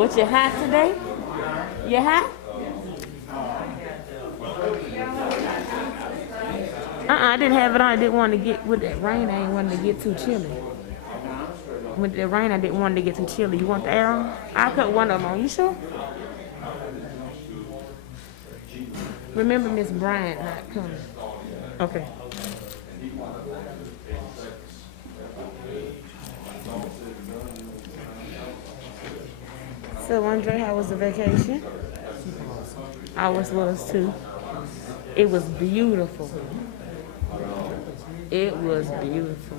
What, you hot today? You hot? I didn't have it on. I didn't want to get, with that rain, I didn't want to get too chilly. With the rain, I didn't want to get too chilly. You want the air on? I'll cut one of them on. You sure? Remember Miss Bryant not coming. Okay. So, Andre, how was the vacation? Ours was too. It was beautiful. It was beautiful.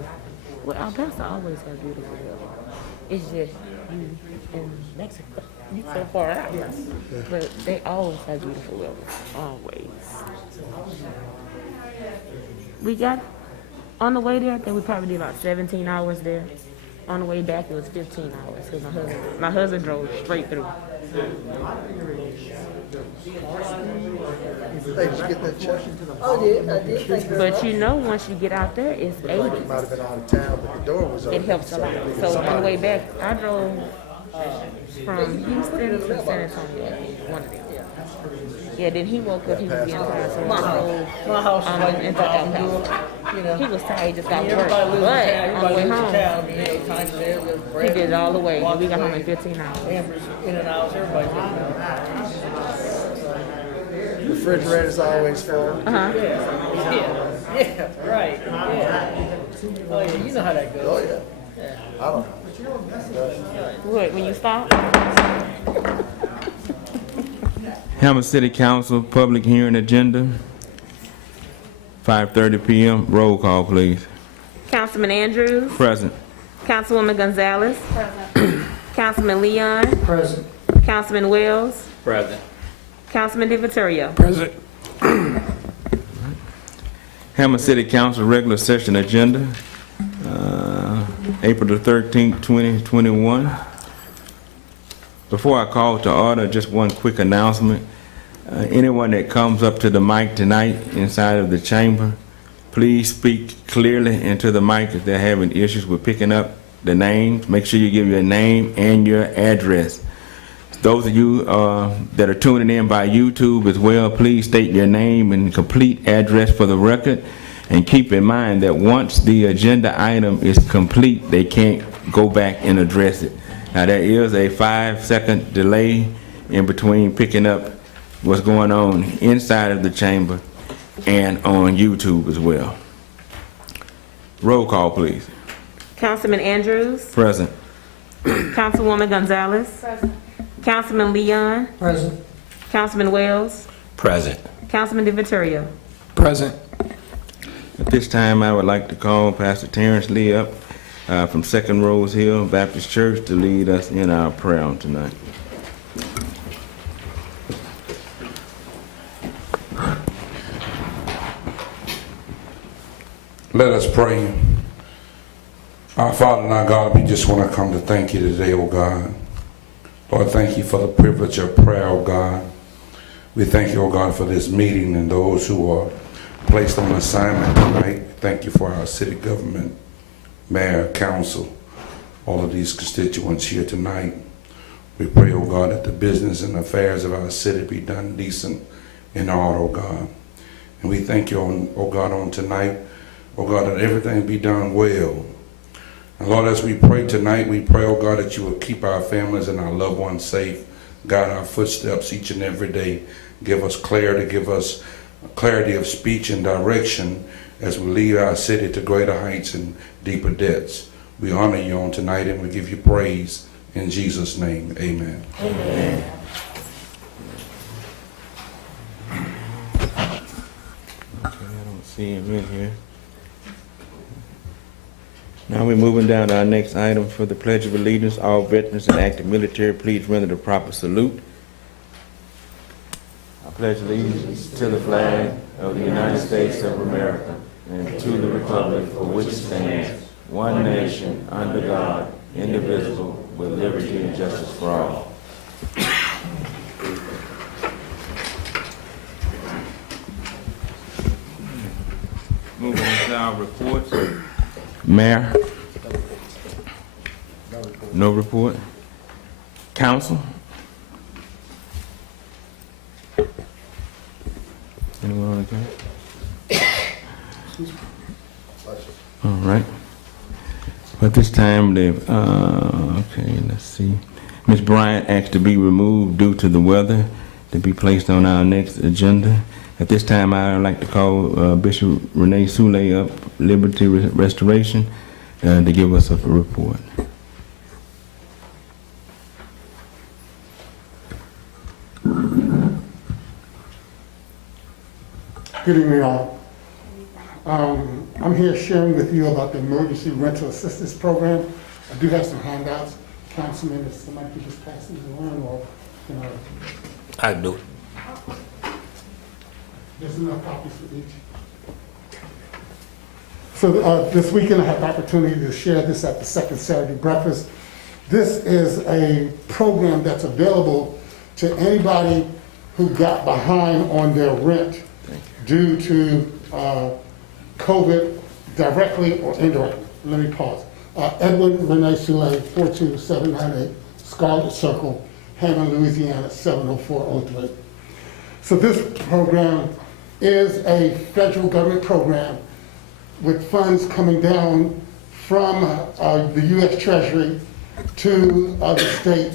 Well, Alberta always has beautiful weather. It's just you in Mexico. You so far out. Yes. But they always have beautiful weather. Always. We got, on the way there, I think we probably did about 17 hours there. On the way back, it was 15 hours because my husband drove straight through. Hey, did you get that check? Oh, yeah, I did. Thank you. But you know, once you get out there, it's 80. Like you might have been out of town, but the door was open. It helps a lot. So on the way back, I drove from Houston to San Antonio. One of them. Yeah, then he woke up, he was getting tired, so I drove into El Paso. He was tired, he just got work. But on the way home, he did it all the way. We got home in 15 hours. In and out, everybody in and out. Refrigerator's always full. Yeah, right, yeah. Oh, yeah, you know how that goes. Oh, yeah. I don't know. What, when you stop? Hammond City Council public hearing agenda, 5:30 p.m. Roll call, please. Councilman Andrews. Present. Councilwoman Gonzalez. Present. Councilman Leon. Present. Councilman Wells. Present. Councilman DiVittorio. Present. Hammond City Council regular session agenda, April the 13th, 2021. Before I call to order, just one quick announcement. Anyone that comes up to the mic tonight inside of the chamber, please speak clearly into the mic if they're having issues with picking up the names. Make sure you give your name and your address. Those of you that are tuning in by YouTube as well, please state your name and complete address for the record. And keep in mind that once the agenda item is complete, they can't go back and address it. Now there is a 5-second delay in between picking up what's going on inside of the chamber and on YouTube as well. Roll call, please. Councilman Andrews. Present. Councilwoman Gonzalez. Present. Councilman Leon. Present. Councilman Wells. Present. Councilman DiVittorio. Present. At this time, I would like to call Pastor Terrence Lee up from Second Rose Hill Baptist Church to lead us in our prayer on tonight. Let us pray. Our Father and our God, we just want to come to thank you today, oh God. Lord, thank you for the privilege of prayer, oh God. We thank you, oh God, for this meeting and those who are placed on assignment tonight. Thank you for our city government, mayor, council, all of these constituents here tonight. We pray, oh God, that the business and affairs of our city be done decent in order, oh God. And we thank you, oh God, on tonight, oh God, that everything be done well. And Lord, as we pray tonight, we pray, oh God, that you will keep our families and our loved ones safe, guide our footsteps each and every day, give us clarity of speech and direction as we lead our city to greater heights and deeper depths. We honor you on tonight and we give you praise in Jesus' name. Amen. Amen. Okay, I don't see him in here. Now we're moving down to our next item for the Pledge of Allegiance. All veterans and active military, please render the proper salute. I pledge allegiance to the flag of the United States of America and to the republic for which it stands, one nation, under God, indivisible, with liberty and justice for all. Moving into our reports. Mayor? No report. Council? Anyone want to go? All right. At this time, okay, let's see. Ms. Bryant asked to be removed due to the weather, to be placed on our next agenda. At this time, I would like to call Bishop Renee Soule up, Liberty Restoration, to give us a report. Good evening, all. I'm here sharing with you about the Emergency Rental Assistance Program. I do have some handouts. Councilman, if somebody could just pass these around, or I do. there's enough copies for each. So this weekend I had the opportunity to share this at the second Saturday breakfast. This is a program that's available to anybody who got behind on their rent due to COVID, directly or indirectly. Let me pause. Edwin Renee Soule, 42798 Scarlet Circle, Hammond, Louisiana, 70403. So this program is a federal government program with funds coming down from the U.S. Treasury to the state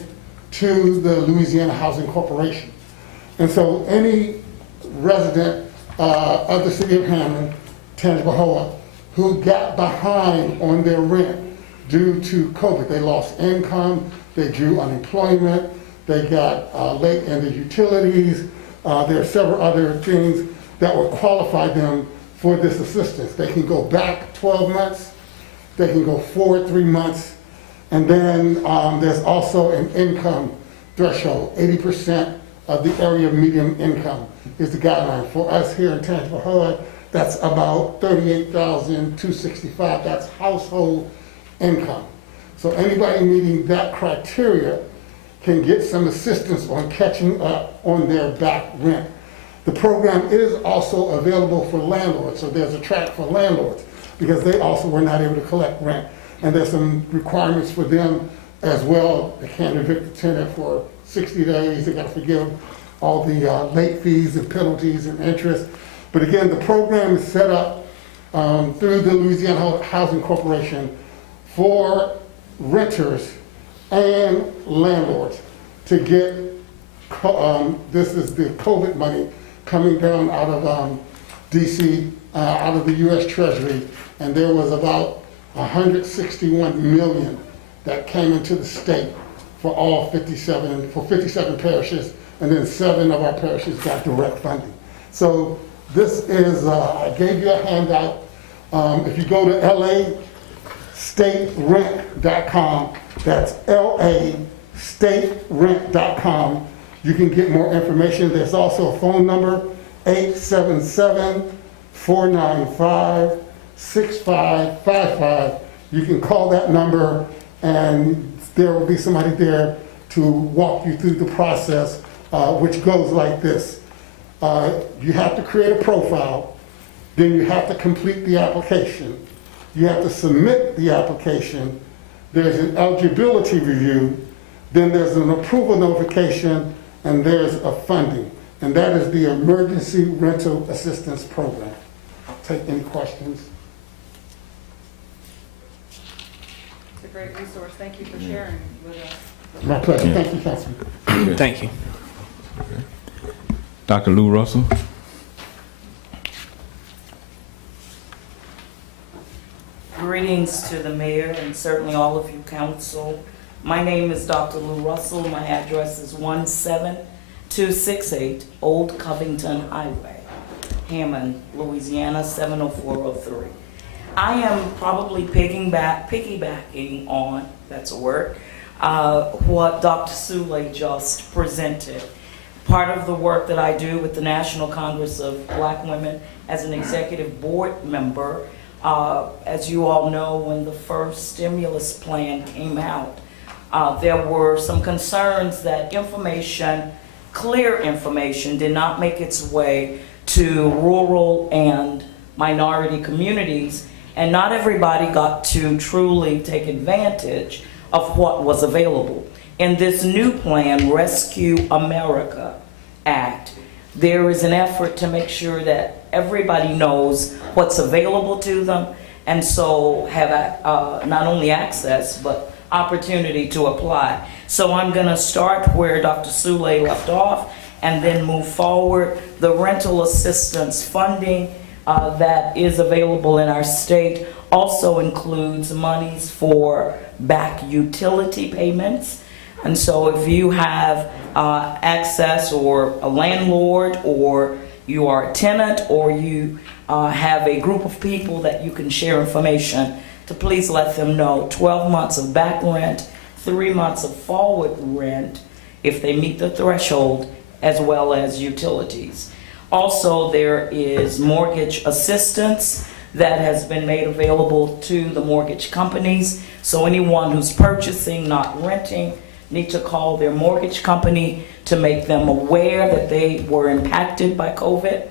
to the Louisiana Housing Corporation. And so any resident of the city of Hammond, Tangipahoa, who got behind on their rent due to COVID, they lost income, they drew unemployment, they got late in the utilities, there are several other things that would qualify them for this assistance. They can go back 12 months, they can go forward 3 months, and then there's also an income threshold. 80% of the area median income is the guideline. For us here in Tangipahoa, that's about $38,265. That's household income. So anybody meeting that criteria can get some assistance on catching up on their back rent. The program is also available for landlords, so there's a track for landlords because they also were not able to collect rent. And there's some requirements for them as well. They can't evict the tenant for 60 days. They got to forgive all the late fees and penalties and interest. But again, the program is set up through the Louisiana Housing Corporation for renters and landlords to get, this is the COVID money coming down out of DC, out of the US Treasury, and there was about 161 million that came into the state for all 57 parishes, and then 7 of our parishes got direct funding. So this is, I gave you a handout. If you go to LAstaterent.com, that's LAstaterent.com, you can get more information. There's also a phone number, 877-495-6555. You can call that number and there will be somebody there to walk you through the process, which goes like this. You have to create a profile, then you have to complete the application. You have to submit the application. There's an eligibility review, then there's an approval notification, and there's a funding. And that is the Emergency Rental Assistance Program. I'll take any questions. It's a great resource. Thank you for sharing with us. My pleasure. Thank you, Councilman. Thank you. Dr. Lou Russell. Greetings to the mayor and certainly all of you council. My name is Dr. Lou Russell. My address is 17268 Old Covington Highway, Hammond, Louisiana, 70403. I am probably piggybacking on, that's a word, what Dr. Soule just presented. Part of the work that I do with the National Congress of Black Women as an executive board member, as you all know, when the first stimulus plan came out, there were some concerns that clear information did not make its way to rural and minority communities, and not everybody got to truly take advantage of what was available. In this new plan, Rescue America Act, there is an effort to make sure that everybody knows what's available to them, and so have not only access, but opportunity to apply. So I'm going to start where Dr. Sule left off and then move forward. The rental assistance funding that is available in our state also includes monies for back utility payments. And so if you have access, or a landlord, or you are a tenant, or you have a group of people that you can share information, to please let them know 12 months of back rent, 3 months of forward rent if they meet the threshold, as well as utilities. Also, there is mortgage assistance that has been made available to the mortgage companies. So anyone who's purchasing, not renting, need to call their mortgage company to make them aware that they were impacted by COVID.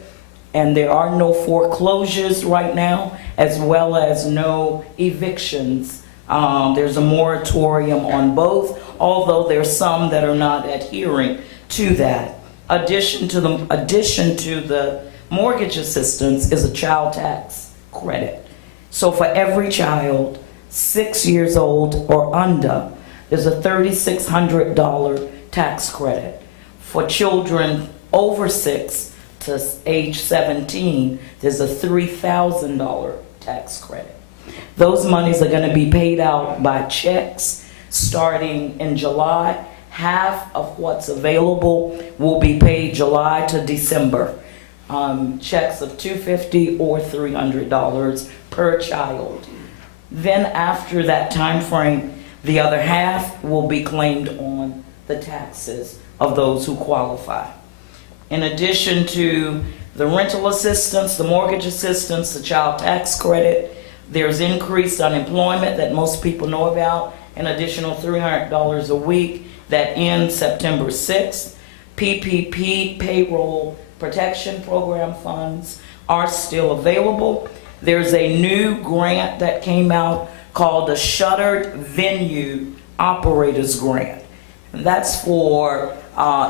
And there are no foreclosures right now, as well as no evictions. There's a moratorium on both, although there's some that are not adhering to that. Addition to the mortgage assistance is a child tax credit. So for every child 6 years old or under, there's a $3,600 tax credit. For children over 6 to age 17, there's a $3,000 tax credit. Those monies are going to be paid out by checks starting in July. Half of what's available will be paid July to December. Checks of $250 or $300 per child. Then after that time frame, the other half will be claimed on the taxes of those who qualify. In addition to the rental assistance, the mortgage assistance, the child tax credit, there's increased unemployment that most people know about, an additional $300 a week that ends September 6th. PPP, Payroll Protection Program funds, are still available. There's a new grant that came out called the Shuttered Venue Operators Grant. And that's for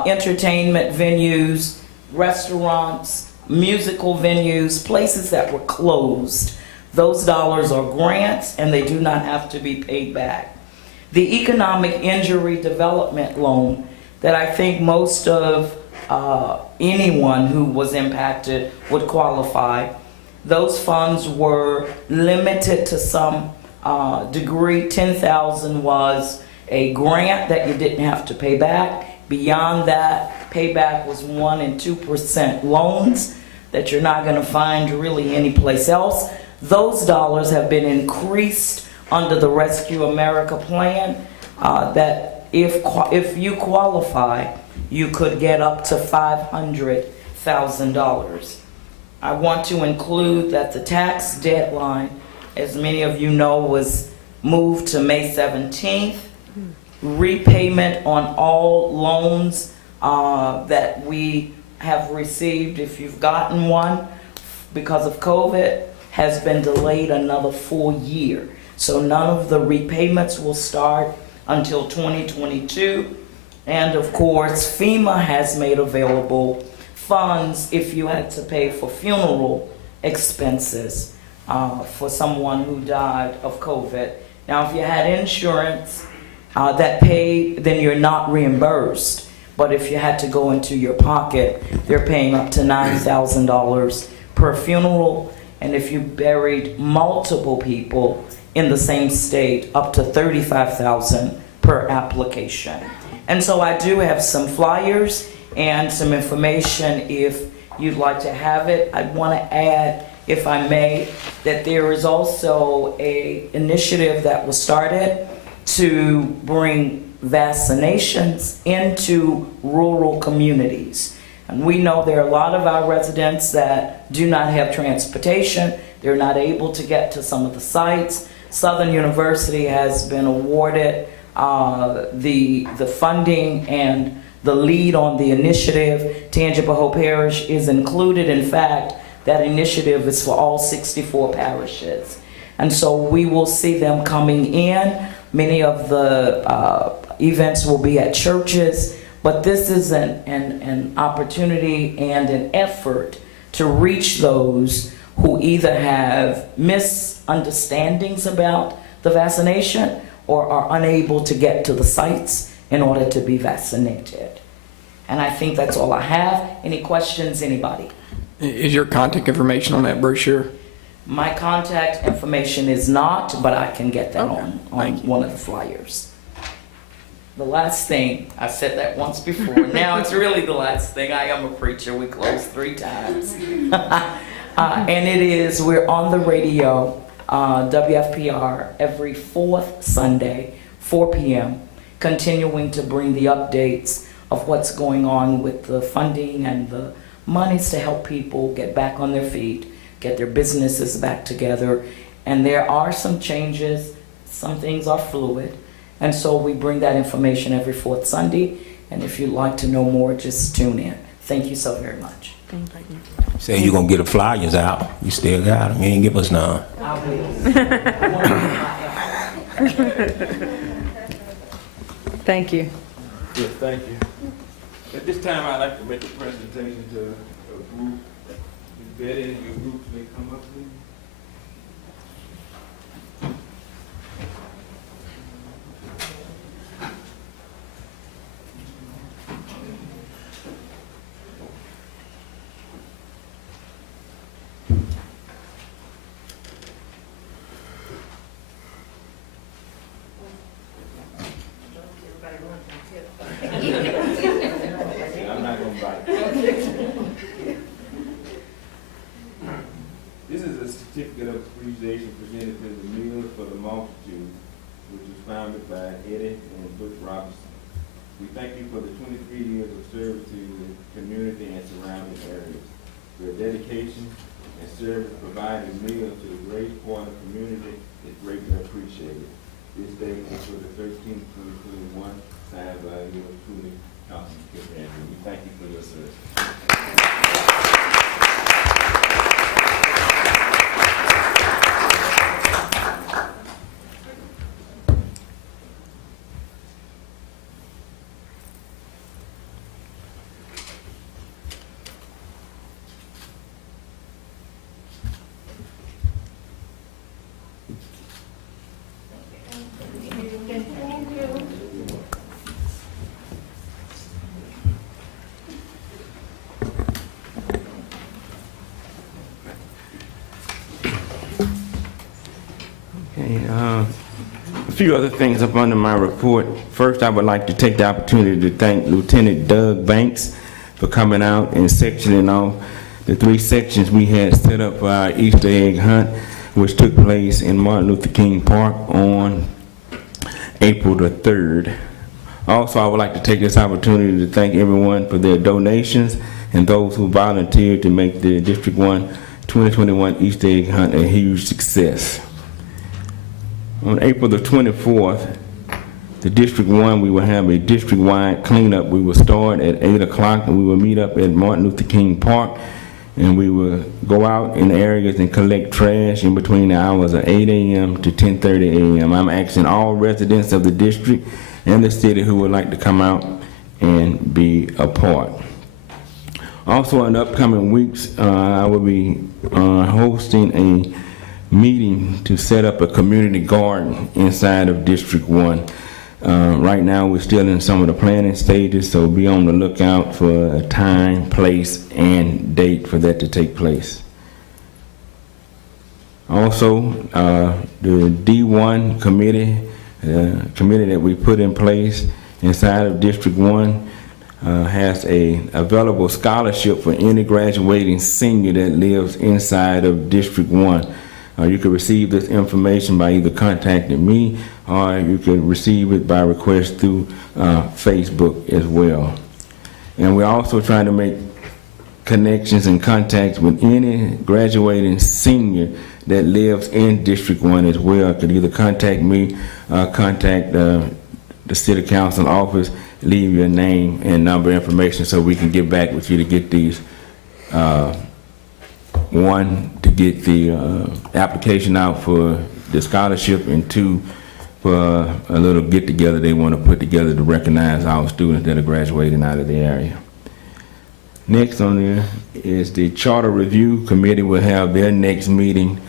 entertainment venues, restaurants, musical venues, places that were closed. Those dollars are grants and they do not have to be paid back. The Economic Injury Development Loan that I think most of anyone who was impacted would qualify. Those funds were limited to some degree. $10,000 was a grant that you didn't have to pay back. Beyond that, payback was 1% and 2% loans that you're not going to find really anyplace else. Those dollars have been increased under the Rescue America plan, that if you qualify, you could get up to $500,000. I want to include that the tax deadline, as many of you know, was moved to May 17th. Repayment on all loans that we have received, if you've gotten one because of COVID, has been delayed another full year. So none of the repayments will start until 2022. And of course, FEMA has made available funds if you had to pay for funeral expenses for someone who died of COVID. Now, if you had insurance that paid, then you're not reimbursed. But if you had to go into your pocket, they're paying up to $9,000 per funeral. And if you buried multiple people in the same state, up to $35,000 per application. And so I do have some flyers and some information if you'd like to have it. I want to add, if I may, that there is also an initiative that was started to bring vaccinations into rural communities. And we know there are a lot of our residents that do not have transportation. They're not able to get to some of the sites. Southern University has been awarded the funding and the lead on the initiative. Tangipahoa Parish is included. In fact, that initiative is for all 64 parishes. And so we will see them coming in. Many of the events will be at churches, but this is an opportunity and an effort to reach those who either have misunderstandings about the vaccination or are unable to get to the sites in order to be vaccinated. And I think that's all I have. Any questions, anybody? Is your contact information on that brochure? My contact information is not, but I can get that Okay, on thank you. one of the flyers. The last thing, I said that once before, now it's really the last thing. I am a preacher, we close 3 times. And it is, we're on the radio, WFPR, every 4th Sunday, 4 p.m., continuing to bring the updates of what's going on with the funding and the monies to help people get back on their feet, get their businesses back together. And there are some changes, some things are fluid, and so we bring that information every 4th Sunday. And if you'd like to know more, just tune in. Thank you so very much. Thank you. Say you're gonna get the flyers out. You still got them. You ain't give us none. I will. Thank you. Yes, thank you. At this time, I'd like to make a presentation to a group. Ms. Betty and your groups may come up, please. I'm not gonna bite. This is a certificate of appreciation presented to the Meal for the Multitude, which was founded by Eddie and Butch Robinson. We thank you for the 23 years of service to the community and surrounding areas. Your dedication and service providing meals to the great Portland community is greatly appreciated. This day is for the 13th, 2021, signed by yours truly, Councilman Kip Andrew. We thank you for your service. Okay, a few other things up under my report. First, I would like to take the opportunity to thank Lieutenant Doug Banks for coming out and sectioning off the 3 sections we had set up for our Easter egg hunt, which took place in Martin Luther King Park on April the 3rd. Also, I would like to take this opportunity to thank everyone for their donations and those who volunteered to make the District 1 2021 Easter egg hunt a huge success. On April the 24th, the District 1, we will have a district-wide cleanup. We will start at 8 o'clock and we will meet up at Martin Luther King Park, and we will go out in areas and collect trash in between the hours of 8 a.m. to 10:30 a.m. I'm asking all residents of the district and the city who would like to come out and be a part. Also, in the upcoming weeks, I will be hosting a meeting to set up a community garden inside of District 1. Right now, we're still in some of the planning stages, so be on the lookout for a time, place, and date for that to take place. Also, the D1 committee, committee that we put in place inside of District 1 has a available scholarship for any graduating senior that lives inside of District 1. You can receive this information by either contacting me or you can receive it by request through Facebook as well. And we're also trying to make connections and contacts with any graduating senior that lives in District 1 as well. You could either contact me, contact the City Council office, leave your name and number information so we can get back with you to get these one, to get the application out for the scholarship, and 2, for a little get-together they want to put together to recognize our students that are graduating out of the area. Next on there is the Charter Review Committee will have their next meeting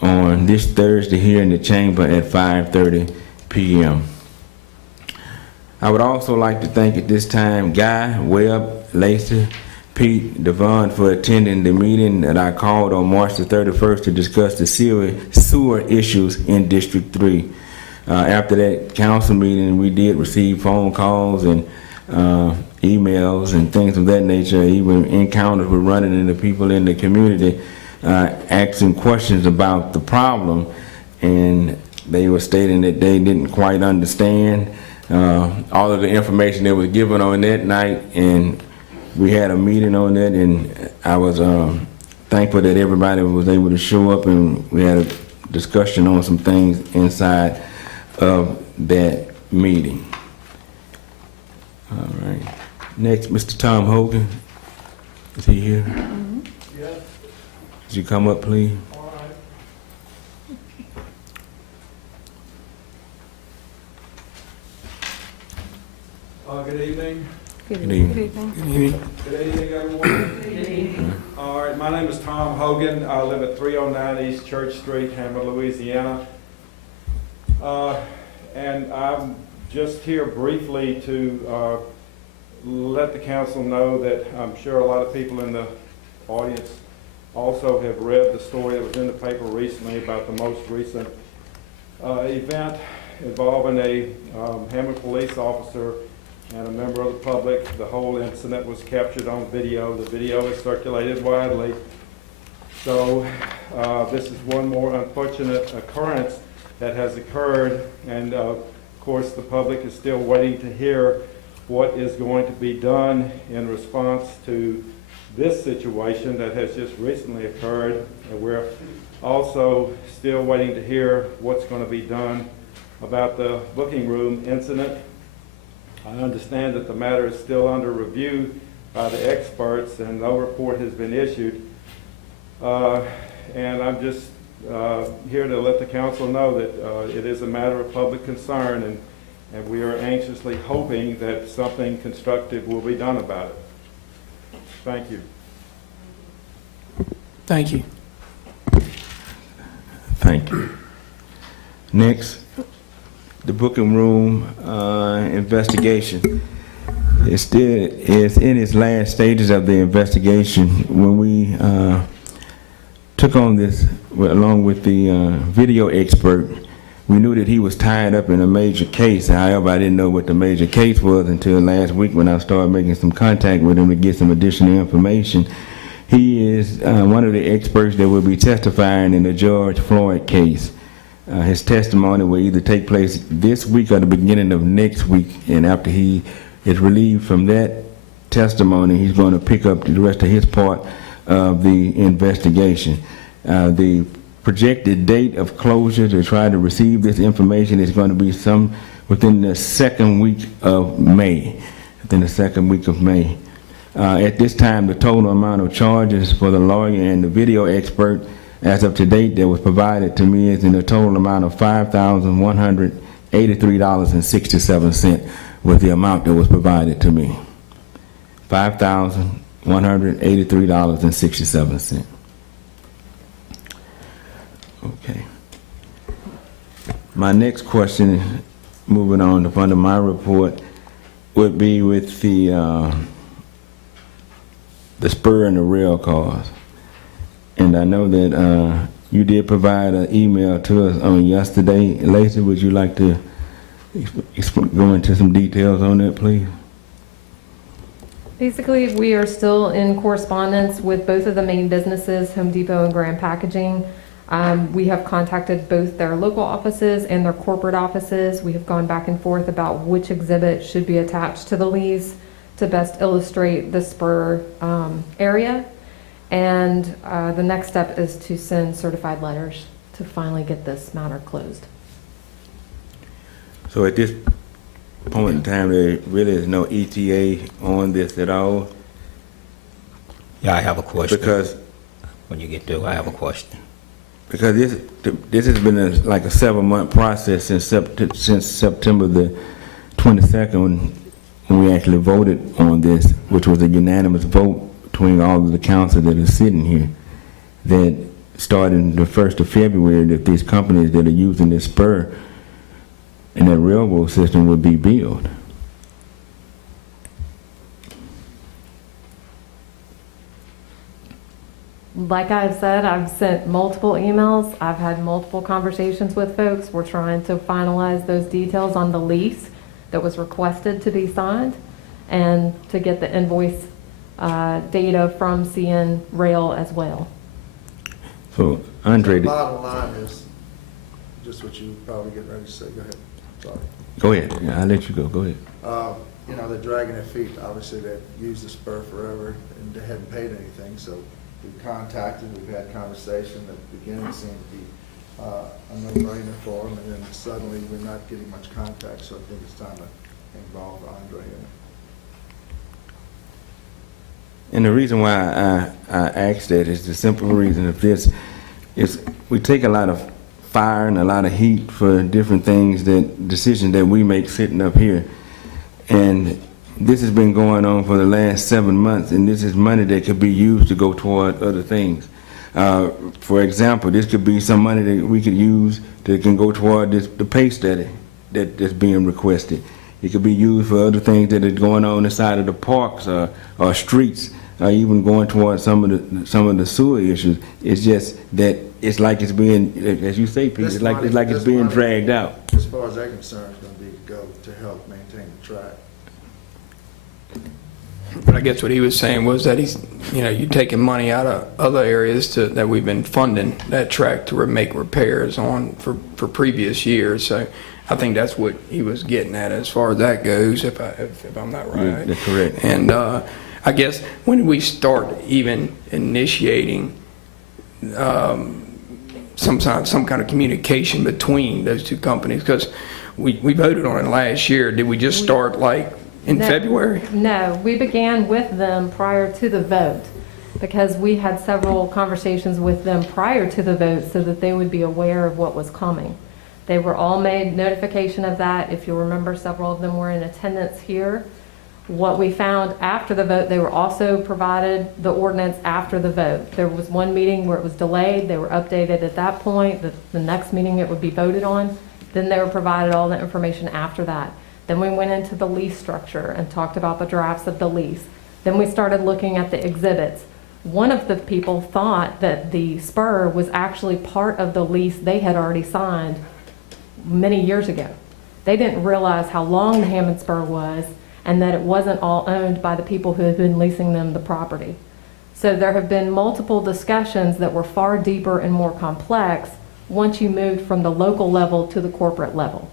on this Thursday here in the chamber at 5:30 p.m. I would also like to thank at this time Guy, Webb, Lacey, Pete, Devon for attending the meeting that I called on March the 31st to discuss the sewer issues in District 3. After that council meeting, we did receive phone calls and emails and things of that nature. Even encounters with running into people in the community asking questions about the problem, and they were stating that they didn't quite understand all of the information that was given on that night, and we had a meeting on that, and I was thankful that everybody was able to show up, and we had a discussion on some things inside of that meeting. All right. Next, Mr. Tom Hogan. Is he here? Yes. Could you come up, please? All right. Good evening. Good evening. Good evening, everyone. Good evening. All right, my name is Tom Hogan. I live at 309 East Church Street, Hammond, Louisiana. And I'm just here briefly to let the council know that I'm sure a lot of people in the audience also have read the story that was in the paper recently about the most recent event involving a Hammond police officer and a member of the public. The whole incident was captured on video. The video is circulated widely. So this is one more unfortunate occurrence that has occurred, and of course the public is still waiting to hear what is going to be done in response to this situation that has just recently occurred, and we're also still waiting to hear what's going to be done about the booking room incident. I understand that the matter is still under review by the experts and no report has been issued. And I'm just here to let the council know that it is a matter of public concern, and we are anxiously hoping that something constructive will be done about it. Thank you. Thank you. Thank you. Next, the booking room investigation. It's in its last stages of the investigation. When we took on this, along with the video expert, we knew that he was tied up in a major case. However, I didn't know what the major case was until last week when I started making some contact with him to get some additional information. He is one of the experts that will be testifying in the George Floyd case. His testimony will either take place this week or the beginning of next week, and after he is relieved from that testimony, he's going to pick up the rest of his part of the investigation. The projected date of closure to try to receive this information is going to be within the second week of May. At this time, the total amount of charges for the lawyer and the video expert as of to date that was provided to me is in a total amount of $5,183.67 was the amount that was provided to me. $5,183.67. Okay. My next question, moving on to under my report, would be with the spur and the rail cars. And I know that you did provide an email to us on yesterday. Lacey, would you like to go into some details on that, please? Basically, we are still in correspondence with both of the main businesses, Home Depot and Grand Packaging. We have contacted both their local offices and their corporate offices. We have gone back and forth about which exhibit should be attached to the lease to best illustrate the spur area. And the next step is to send certified letters to finally get this matter closed. So at this point in time, there really is no ETA on this at all? Yeah, I have a question. Because When you get through, I have a question. because this has been like a 7-month process since September the 22nd when we actually voted on this, which was a unanimous vote between all of the council that is sitting here, that starting the 1st of February, that these companies that are using this spur and that railroad system would be built. Like I've said, I've sent multiple emails. I've had multiple conversations with folks. We're trying to finalize those details on the lease that was requested to be signed and to get the invoice data from CN Rail as well. So, Andre, The bottom line is just what you probably getting ready to say. Go ahead. Sorry. go ahead. Yeah, I'll let you go. Go ahead. You know, they're dragging their feet. Obviously, they've used the spur forever and they hadn't paid anything. So we've contacted, we've had conversation. At the beginning it seemed to be a no-brainer for them, and then suddenly we're not getting much contact. So I think it's time to involve Andre in it. And the reason why I asked that is the simple reason of this is we take a lot of fire and a lot of heat for different things, that decisions that we make sitting up here. And this has been going on for the last 7 months, and this is money that could be used to go toward other things. For example, this could be some money that we could use that can go toward the pay study that's being requested. It could be used for other things that are going on inside of the parks or streets, or even going towards some of the sewer issues. It's just that it's like it's being, as you say, Pete, it's like it's being dragged out. As far as they're concerned, it's going to be to go to help maintain the track. But I guess what he was saying was that he's, you're taking money out of other areas that we've been funding that track to make repairs on for previous years. So I think that's what he was getting at as far as that goes, if I'm not right. Yeah, that's correct. And I guess when we start even initiating some kind of communication between those two companies, because we voted on it last year. Did we just start like in February? No, we began with them prior to the vote because we had several conversations with them prior to the vote so that they would be aware of what was coming. They were all made notification of that. If you'll remember, several of them were in attendance here. What we found after the vote, they were also provided the ordinance after the vote. There was one meeting where it was delayed. They were updated at that point. The next meeting it would be voted on. Then they were provided all the information after that. Then we went into the lease structure and talked about the drafts of the lease. Then we started looking at the exhibits. One of the people thought that the spur was actually part of the lease they had already signed many years ago. They didn't realize how long the Hammond spur was and that it wasn't all owned by the people who had been leasing them the property. So there have been multiple discussions that were far deeper and more complex once you moved from the local level to the corporate level.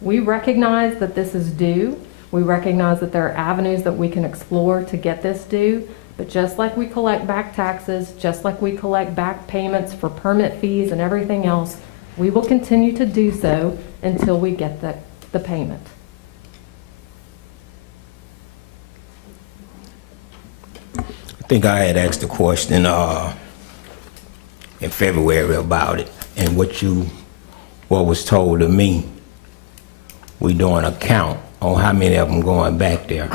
We recognize that this is due. We recognize that there are avenues that we can explore to get this due, but just like we collect back taxes, just like we collect back payments for permit fees and everything else, we will continue to do so until we get the payment. I think I had asked a question in February about it, and what was told to me, we doing a count on how many of them going back there.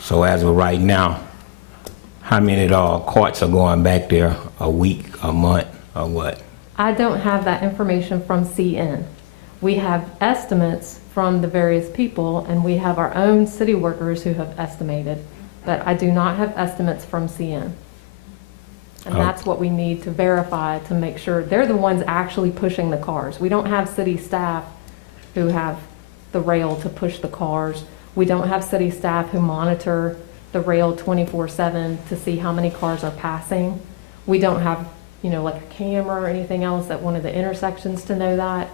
So as of right now, how many carts are going back there a week, a month, or what? I don't have that information from CN. We have estimates from the various people, and we have our own city workers who have estimated, but I do not have estimates from CN. And that's what we need to verify to make sure they're the ones actually pushing the cars. We don't have city staff who have the rail to push the cars. We don't have city staff who monitor the rail 24/7 to see how many cars are passing. We don't have, like a camera or anything else at one of the intersections to know that.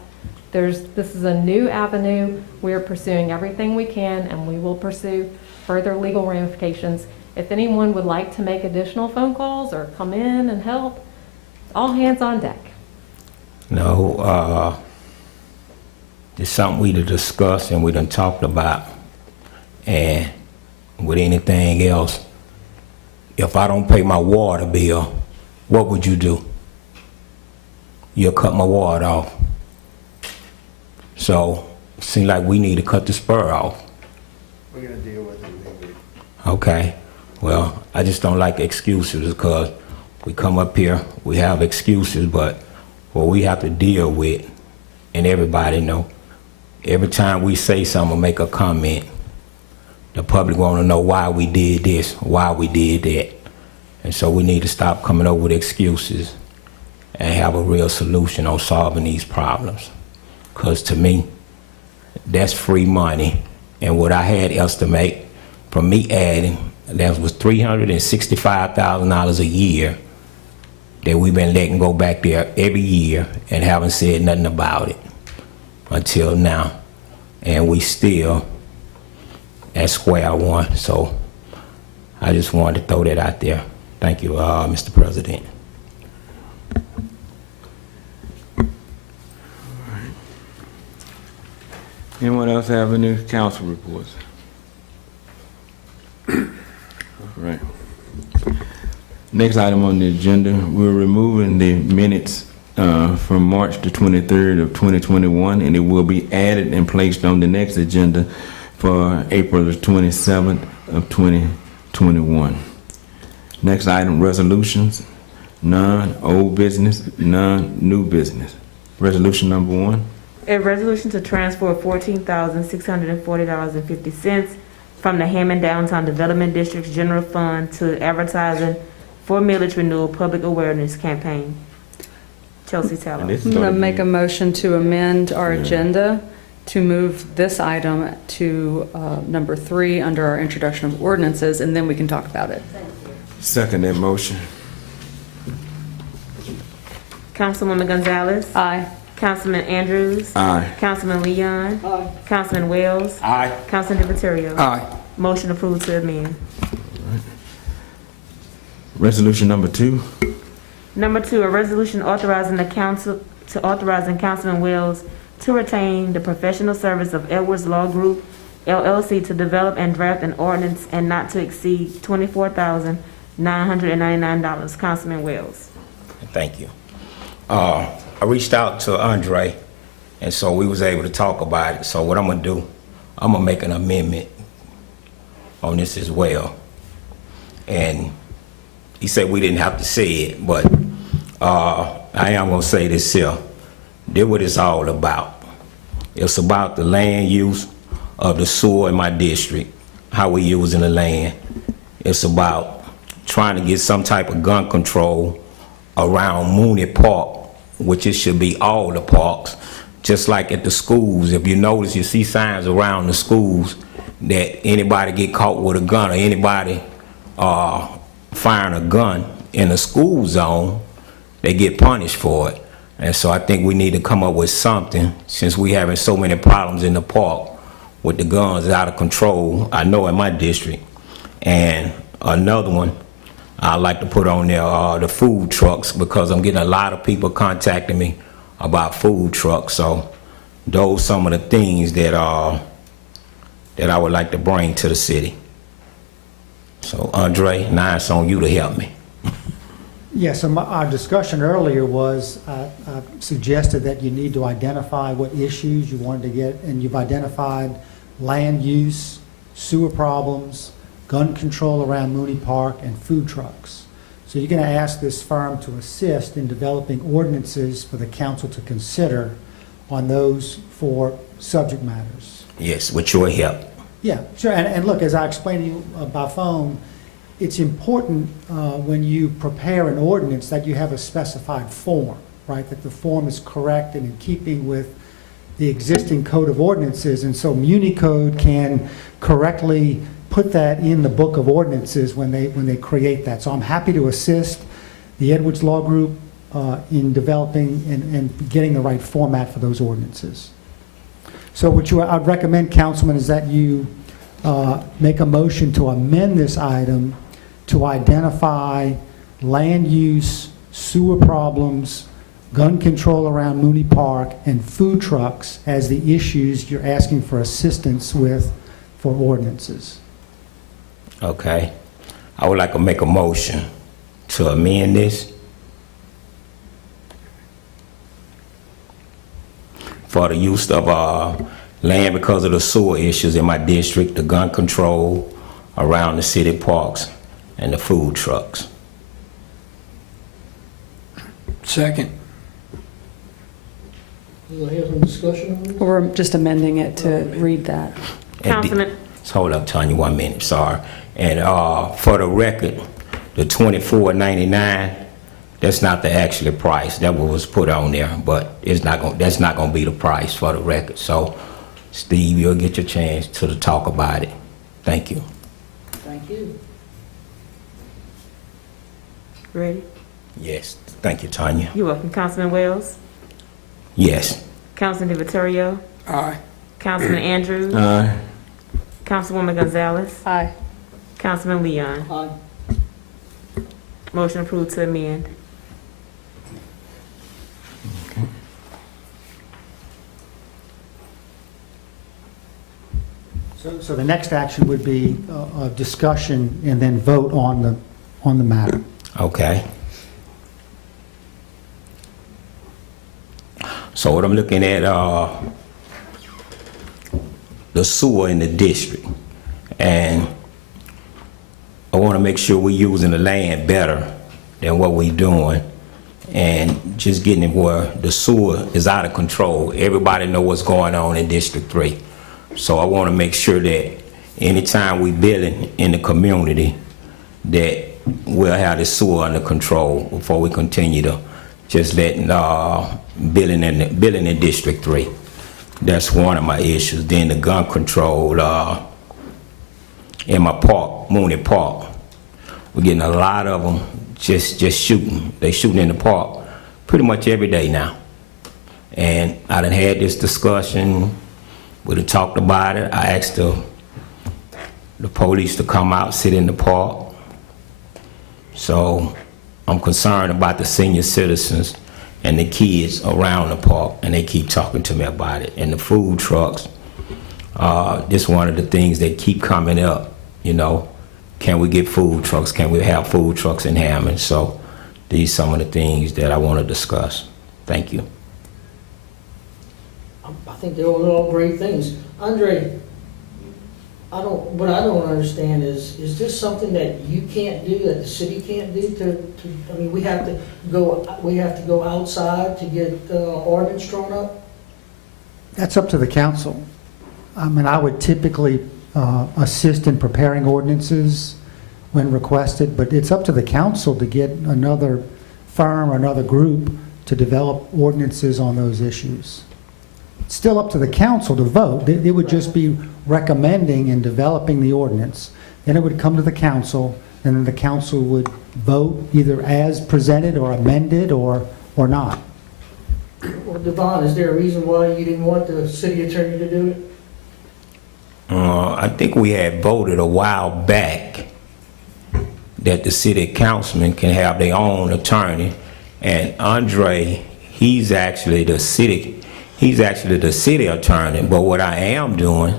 This is a new avenue. We are pursuing everything we can, and we will pursue further legal ramifications. If anyone would like to make additional phone calls or come in and help, all hands on deck. No, it's something we done discussed and we done talked about. And with anything else, if I don't pay my water bill, what would you do? you'll cut my water off. So, it seems like we need to cut the spur off. We're gonna deal with it legally. Okay, well, I just don't like excuses because we come up here, we have excuses, but what we have to deal with, and everybody know, every time we say something or make a comment, the public want to know why we did this, why we did that. And so we need to stop coming up with excuses and have a real solution on solving these problems. Because to me, that's free money. And what I had estimate from me adding, that was $365,000 a year that we've been letting go back there every year and haven't said nothing about it until now. And we still at square one. So I just wanted to throw that out there. Thank you, Mr. President. Anyone else have any council reports? All right. Next item on the agenda, we're removing the minutes from March the 23rd of 2021, and it will be added and placed on the next agenda for April the 27th of 2021. Next item, resolutions. None. Old business. None. New business. Resolution number 1. A resolution to transfer $14,640.50 from the Hammond Downtown Development District's General Fund to advertising for millage renewal public awareness campaign. Chelsea Taylor. I'm going to make a motion to amend our agenda to move this item to number 3 under our introduction of ordinances, and then we can talk about it. Second that motion. Councilwoman Gonzalez. Aye. Councilman Andrews. Aye. Councilman Leon. Aye. Councilman Wells. Aye. Councilman DiViterio. Aye. Motion approved to amend. Resolution number 2. Number 2, a resolution authorizing Councilman Wells to retain the professional service of Edwards Law Group, LLC, to develop and draft an ordinance and not to exceed $24,999. Councilman Wells. Thank you. I reached out to Andre, and so we was able to talk about it. So what I'm gonna do, I'm gonna make an amendment on this as well. And he said we didn't have to say it, but I am gonna say this here. This what it's all about. It's about the land use of the sewer in my district, how we using the land. It's about trying to get some type of gun control around Mooney Park, which it should be all the parks, just like at the schools. If you notice, you see signs around the schools that anybody get caught with a gun or anybody firing a gun in a school zone, they get punished for it. And so I think we need to come up with something, since we having so many problems in the park with the guns out of control, I know in my district. And another one I like to put on there, the food trucks, because I'm getting a lot of people contacting me about food trucks. So those some of the things that that I would like to bring to the city. So Andre, now it's on you to help me. Yes, so our discussion earlier was, I suggested that you need to identify what issues you wanted to get, and you've identified land use, sewer problems, gun control around Mooney Park, and food trucks. So you're going to ask this firm to assist in developing ordinances for the council to consider on those 4 subject matters. Yes, with your help. Yeah, sure. And look, as I explained to you by phone, it's important when you prepare an ordinance that you have a specified form, right? That the form is correct and in keeping with the existing code of ordinances. And so Muni Code can correctly put that in the book of ordinances when they create that. So I'm happy to assist the Edwards Law Group in developing and getting the right format for those ordinances. So what I'd recommend, Councilman, is that you make a motion to amend this item to identify land use, sewer problems, gun control around Mooney Park, and food trucks as the issues you're asking for assistance with for ordinances. Okay. I would like to make a motion to amend this. for the use of land because of the sewer issues in my district, the gun control around the city parks, and the food trucks. Second. We'll have some discussion on this. We're just amending it to read that. Councilman, Hold up, Tanya, 1 minute, sorry. And for the record, the $24.99, that's not the actual price. That was put on there, but it's not going. That's not going to be the price for the record. So, Steve, you'll get your chance to talk about it. Thank you. Thank you. ready? Yes, thank you, Tanya. You're welcome. Councilman Wells? Yes. Councilman DiVittorio? Aye. Councilman Andrews? Aye. Councilwoman Gonzalez? Aye. Councilman Leon? Aye. Motion approved to amend. So the next action would be a discussion and then vote on the matter. Okay. So what I'm looking at, the sewer in the district, and I want to make sure we're using the land better than what we're doing, and just getting it where the sewer is out of control. Everybody know what's going on in District 3. So I want to make sure that anytime we building in the community, that we'll have the sewer under control before we continue to just letting building in District 3. That's one of my issues. Then the gun control in my park, Mooney Park. We're getting a lot of them just shooting. They shooting in the park pretty much every day now. And I done had this discussion. We done talked about it. I asked the police to come out, sit in the park. So I'm concerned about the senior citizens and the kids around the park, and they keep talking to me about it. And the food trucks, this one of the things that keep coming up, you know. Can we get food trucks? Can we have food trucks in Hammond? So these are some of the things that I want to discuss. Thank you. I think they're all great things. Andre, what I don't understand is this something that you can't do, that the city can't do I mean, we have to go outside to get ordinance drawn up? That's up to the council. I mean, I would typically assist in preparing ordinances when requested, but it's up to the council to get another firm or another group to develop ordinances on those issues. It's still up to the council to vote. It would just be recommending and developing the ordinance. Then it would come to the council, and then the council would vote either as presented or amended or not. Well, Devon, is there a reason why you didn't want the city attorney to do it? I think we had voted a while back that the city councilman can have their own attorney, and Andre, he's actually the city attorney. But what I am doing,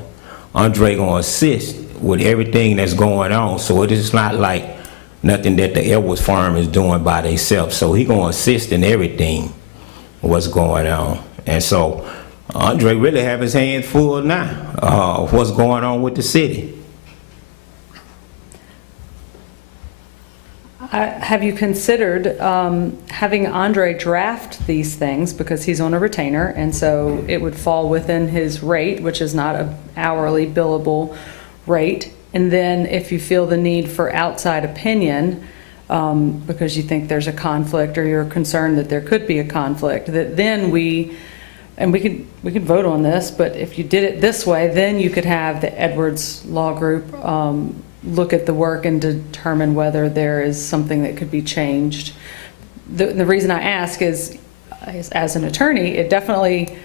Andre gonna assist with everything that's going on. So it is not like nothing that the Edwards firm is doing by themselves. So he gonna assist in everything what's going on. And so Andre really have his hands full now, what's going on with the city. Have you considered having Andre draft these things, because he's on a retainer, and so it would fall within his rate, which is not an hourly billable rate, and then if you feel the need for outside opinion, because you think there's a conflict or you're concerned that there could be a conflict, that then we could vote on this, but if you did it this way, then you could have the Edwards Law Group look at the work and determine whether there is something that could be changed. The reason I ask is, as an attorney, it definitely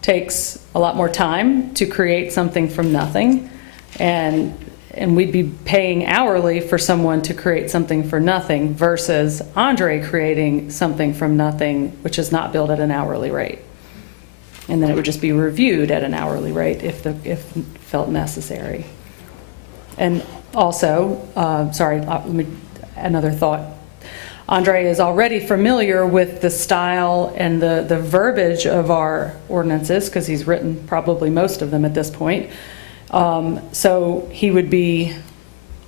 takes a lot more time to create something from nothing, and we'd be paying hourly for someone to create something for nothing versus Andre creating something from nothing, which is not billed at an hourly rate. And then it would just be reviewed at an hourly rate if felt necessary. And also, another thought. Andre is already familiar with the style and the verbiage of our ordinances, because he's written probably most of them at this point. So he would be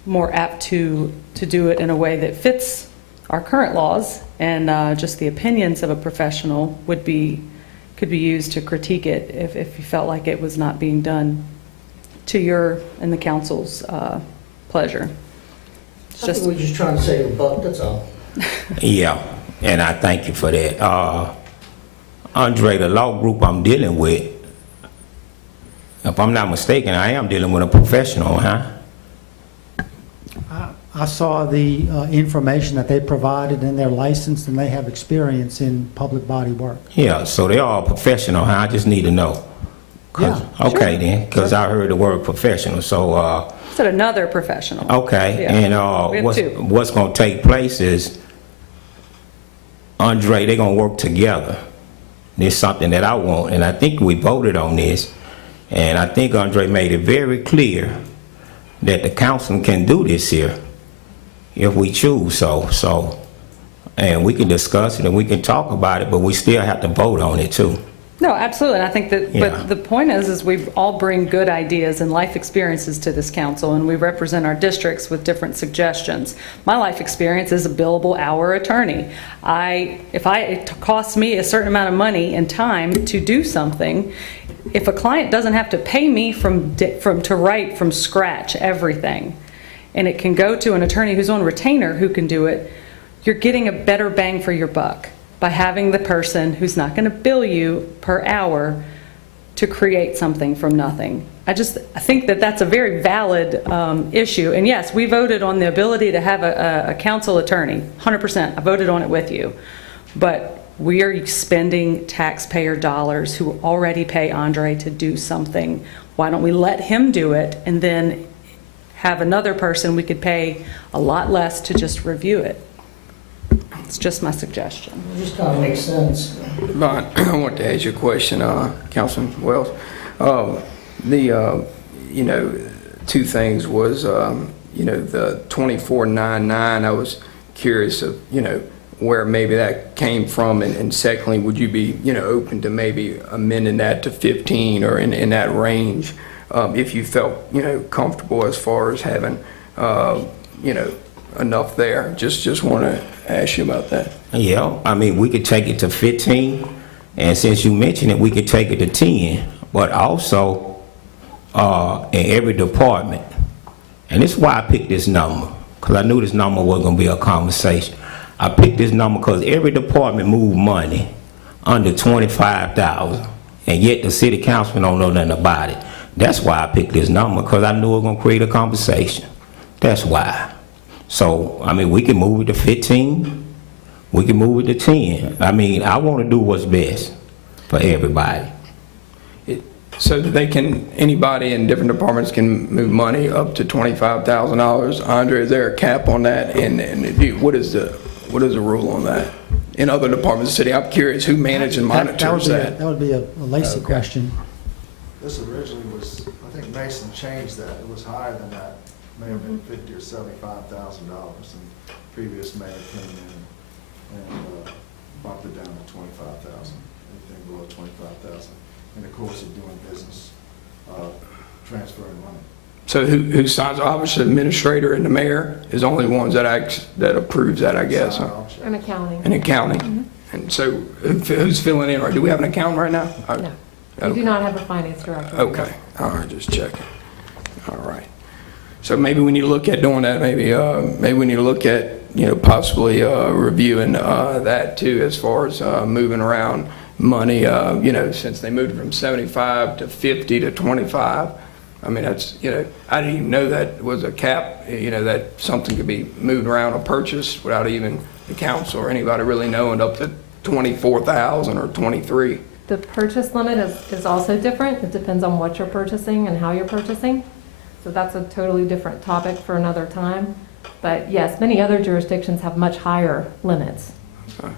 more apt to do it in a way that fits our current laws, and just the opinions of a professional could be used to critique it if you felt like it was not being done to your and the council's pleasure. I think we're just trying to save a buck, that's all. Yeah, and I thank you for that. Andre, the law group I'm dealing with, if I'm not mistaken, I am dealing with a professional, huh? I saw the information that they provided, and they're licensed and they have experience in public body work. Yeah, so they are professional, huh? I just need to know. Yeah, Okay, then, because I heard the word professional, so, Said another professional. okay, Yeah. and We have two. what's going to take place is, Andre, they're going to work together. This is something that I want, and I think we voted on this, and I think Andre made it very clear that the council can do this here if we choose so, and we can discuss it and we can talk about it, but we still have to vote on it too. No, absolutely. And I think that, Yeah. but the point is we all bring good ideas and life experiences to this council, and we represent our districts with different suggestions. My life experience is a billable hour attorney. It costs me a certain amount of money and time to do something, if a client doesn't have to pay me to write from scratch everything, and it can go to an attorney who's on retainer who can do it, you're getting a better bang for your buck by having the person who's not going to bill you per hour to create something from nothing. I think that that's a very valid issue. And yes, we voted on the ability to have a council attorney, 100%. I voted on it with you. But we are spending taxpayer dollars who already pay Andre to do something. Why don't we let him do it and then have another person we could pay a lot less to just review it? It's just my suggestion. It just kind of makes sense. But I want to ask you a question, Councilman Wells. Two things was, the 2499, I was curious of, where maybe that came from, and secondly, would you be, open to maybe amending that to 15 or in that range, if you felt, comfortable as far as having, enough there? Just want to ask you about that. Yeah, I mean, we could take it to 15, and since you mentioned it, we could take it to 10, but also in every department, and this is why I picked this number, because I knew this number was going to be a conversation. I picked this number because every department moved money under $25,000, and yet the city councilman don't know nothing about it. That's why I picked this number, because I knew it was going to create a conversation. That's why. So, I mean, we can move it to 15, we can move it to 10. I mean, I want to do what's best for everybody. So anybody in different departments can move money up to $25,000. Andre, is there a cap on that? And what is the rule on that in other departments of the city? I'm curious who manages and monitors that. That would be a Lacey question. This originally was, I think Mason changed that. It was higher than that. May have been $50,000 or $75,000, and previous mayor came in and bumped it down to $25,000. Anything below $25,000 in the course of doing business, transferring money. So who signs? Obviously, the administrator and the mayor is the only ones that approves that, I guess. Huh? And accounting. And accounting. And so who's filling in? Or do we have an accountant right now? No. We do not have a finance director. Okay. All right. Just checking. All right. So maybe we need to look at doing that. Maybe we need to look at possibly reviewing that too, as far as moving around money. Since they moved from 75 to 50 to 25. I mean, that's I didn't even know that was a cap. That something could be moved around or purchased without even the council or anybody really knowing, up to 24,000 or 23. The purchase limit is also different. It depends on what you're purchasing and how you're purchasing. So that's a totally different topic for another time. But yes, many other jurisdictions have much higher limits. Okay.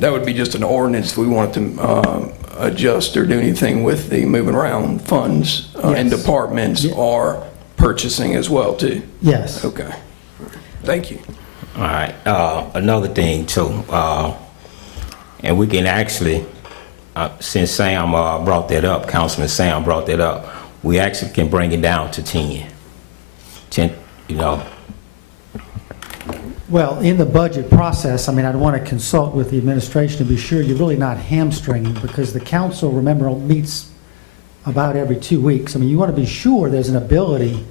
That would be just an ordinance if we wanted to adjust or do anything with the moving around funds in Yes. departments or purchasing as well too. Yes. Okay. Thank you. All right, another thing too, and we can actually, since Sam brought that up, Councilman Sam brought that up, we actually can bring it down to 10. 10, you know. Well, in the budget process, I mean, I'd want to consult with the administration to be sure you're really not hamstringing, because the council, remember, meets about every 2 weeks. I mean, you want to be sure there's an ability,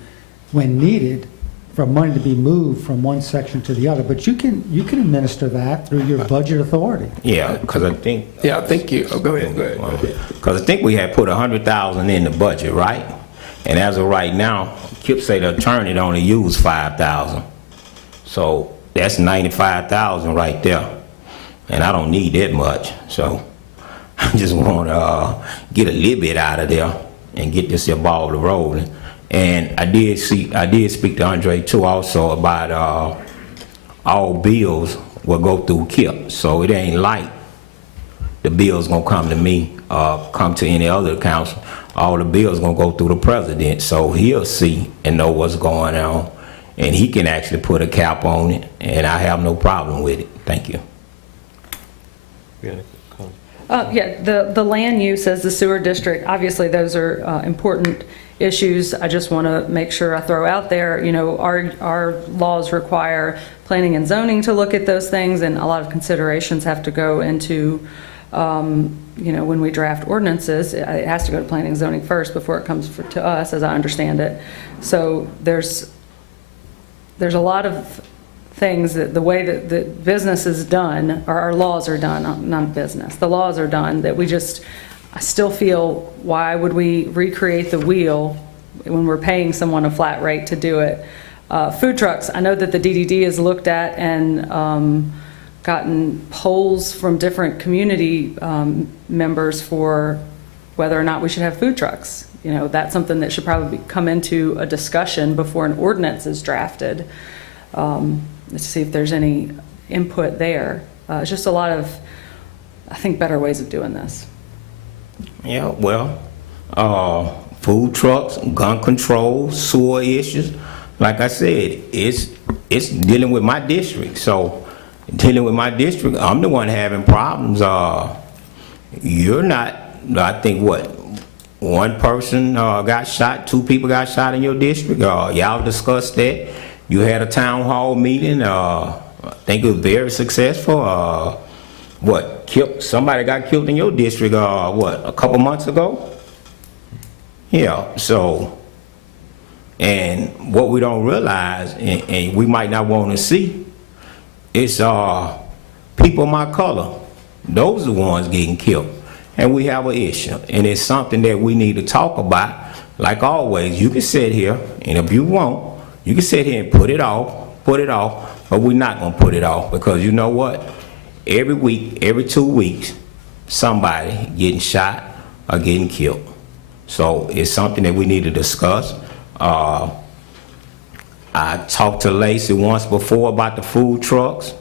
when needed, for money to be moved from one section to the other. But you can administer that through your budget authority. Yeah, because I think. Yeah, I think you. Oh, go ahead. Go ahead. Because I think we had put 100,000 in the budget, right? And as of right now, Kip say the attorney only used 5,000. So that's 95,000 right there, and I don't need that much. So I just want to get a little bit out of there and get this here ball rolling. And I did speak to Andre too also about all bills will go through Kip. So it ain't like the bills gonna come to me, come to any other council. All the bills gonna go through the president. So he'll see and know what's going on, and he can actually put a cap on it, and I have no problem with it. Thank you. Yeah, the land use as the sewer district, obviously those are important issues. I just want to make sure I throw out there, you know, our laws require planning and zoning to look at those things, and a lot of considerations have to go into, you know, when we draft ordinances, it has to go to planning and zoning first before it comes to us, as I understand it. So there's a lot of things that the way that the business is done, or our laws are done, not business, the laws are done, that I still feel, why would we recreate the wheel when we're paying someone a flat rate to do it? Food trucks, I know that the DDD has looked at and gotten polls from different community members for whether or not we should have food trucks. You know, that's something that should probably come into a discussion before an ordinance is drafted, to see if there's any input there. It's just a lot of, I think, better ways of doing this. Yeah, well, food trucks, gun control, sewer issues. Like I said, it's dealing with my district. So dealing with my district, I'm the one having problems. You're not. I think what, one person got shot, 2 people got shot in your district. Y'all discussed that. You had a town hall meeting. I think it was very successful. Somebody got killed in your district, a couple months ago? Yeah, so, and what we don't realize, and we might not want to see, is people my color. Those are the ones getting killed. And we have an issue. And it's something that we need to talk about. Like always, you can sit here, and if you want, you can sit here and put it off, but we're not going to put it off, because you know what? Every week, every 2 weeks, somebody getting shot or getting killed. So it's something that we need to discuss. I talked to Lacey once before about the food trucks.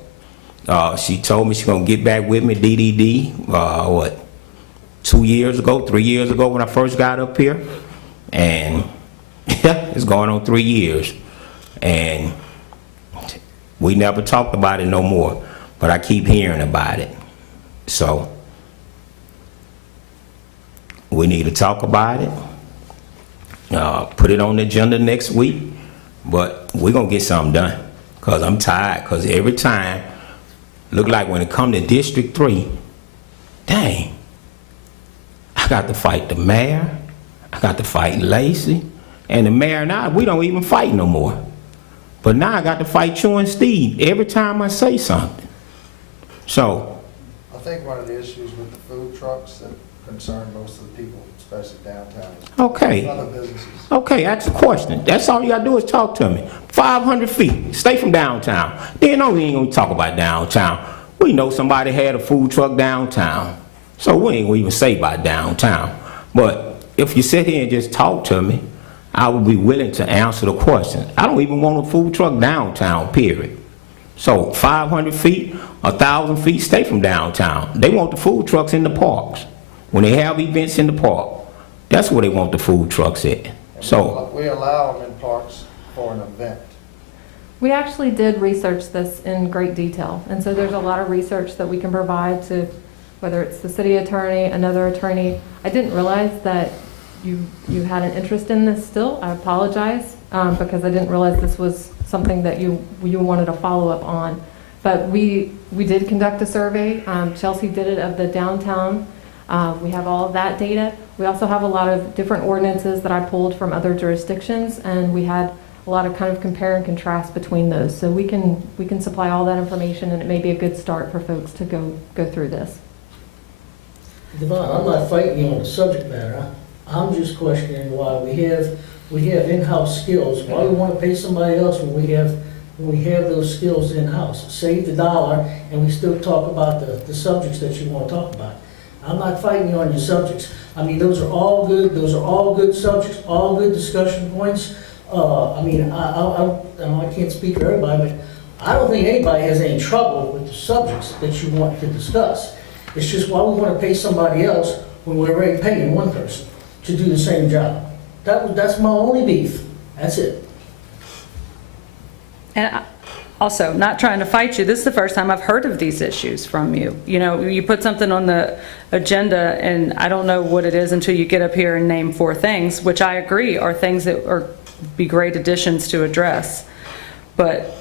She told me she's going to get back with me, DDD, 2 years ago, 3 years ago when I first got up here. And it's going on 3 years. And we never talked about it no more. But I keep hearing about it. So we need to talk about it. Put it on the agenda next week. But we're going to get something done. Because I'm tired. Because every time, look like when it come to District 3, dang, I got to fight the mayor. I got to fight Lacey. And the mayor and I, we don't even fight no more. But now I got to fight you and Steve every time I say something. So I think one of the issues with the food trucks that concern most of the people, especially downtown, is okay. other businesses. Okay, ask a question. That's all you gotta do is talk to me. 500 feet, stay from downtown. Then no, we ain't gonna talk about downtown. We know somebody had a food truck downtown. So we ain't gonna even say about downtown. But if you sit here and just talk to me, I would be willing to answer the question. I don't even want a food truck downtown, period. So 500 feet, 1,000 feet, stay from downtown. They want the food trucks in the parks. When they have events in the park, that's where they want the food trucks at. And So we allow them in parks for an event. We actually did research this in great detail, and so there's a lot of research that we can provide to, whether it's the city attorney, another attorney. I didn't realize that you had an interest in this still. I apologize, because I didn't realize this was something that you wanted a follow-up on. But we did conduct a survey. Chelsea did it of the downtown. We have all of that data. We also have a lot of different ordinances that I pulled from other jurisdictions, and we had a lot of kind of compare and contrast between those. So we can supply all that information, and it may be a good start for folks to go through this. Devon, I'm not fighting you on the subject matter. I'm just questioning why we have in-house skills. Why we want to pay somebody else when we have those skills in-house? Save the dollar, and we still talk about the subjects that you want to talk about. I'm not fighting you on your subjects. I mean, those are all good. Those are all good subjects, all good discussion points. I mean, I can't speak for everybody, but I don't think anybody has any trouble with the subjects that you want to discuss. It's just why we want to pay somebody else when we're already paying one person to do the same job. That's my only beef. That's it. And also, not trying to fight you, this is the first time I've heard of these issues from you. You know, you put something on the agenda, and I don't know what it is until you get up here and name 4 things, which I agree are things that be great additions to address. But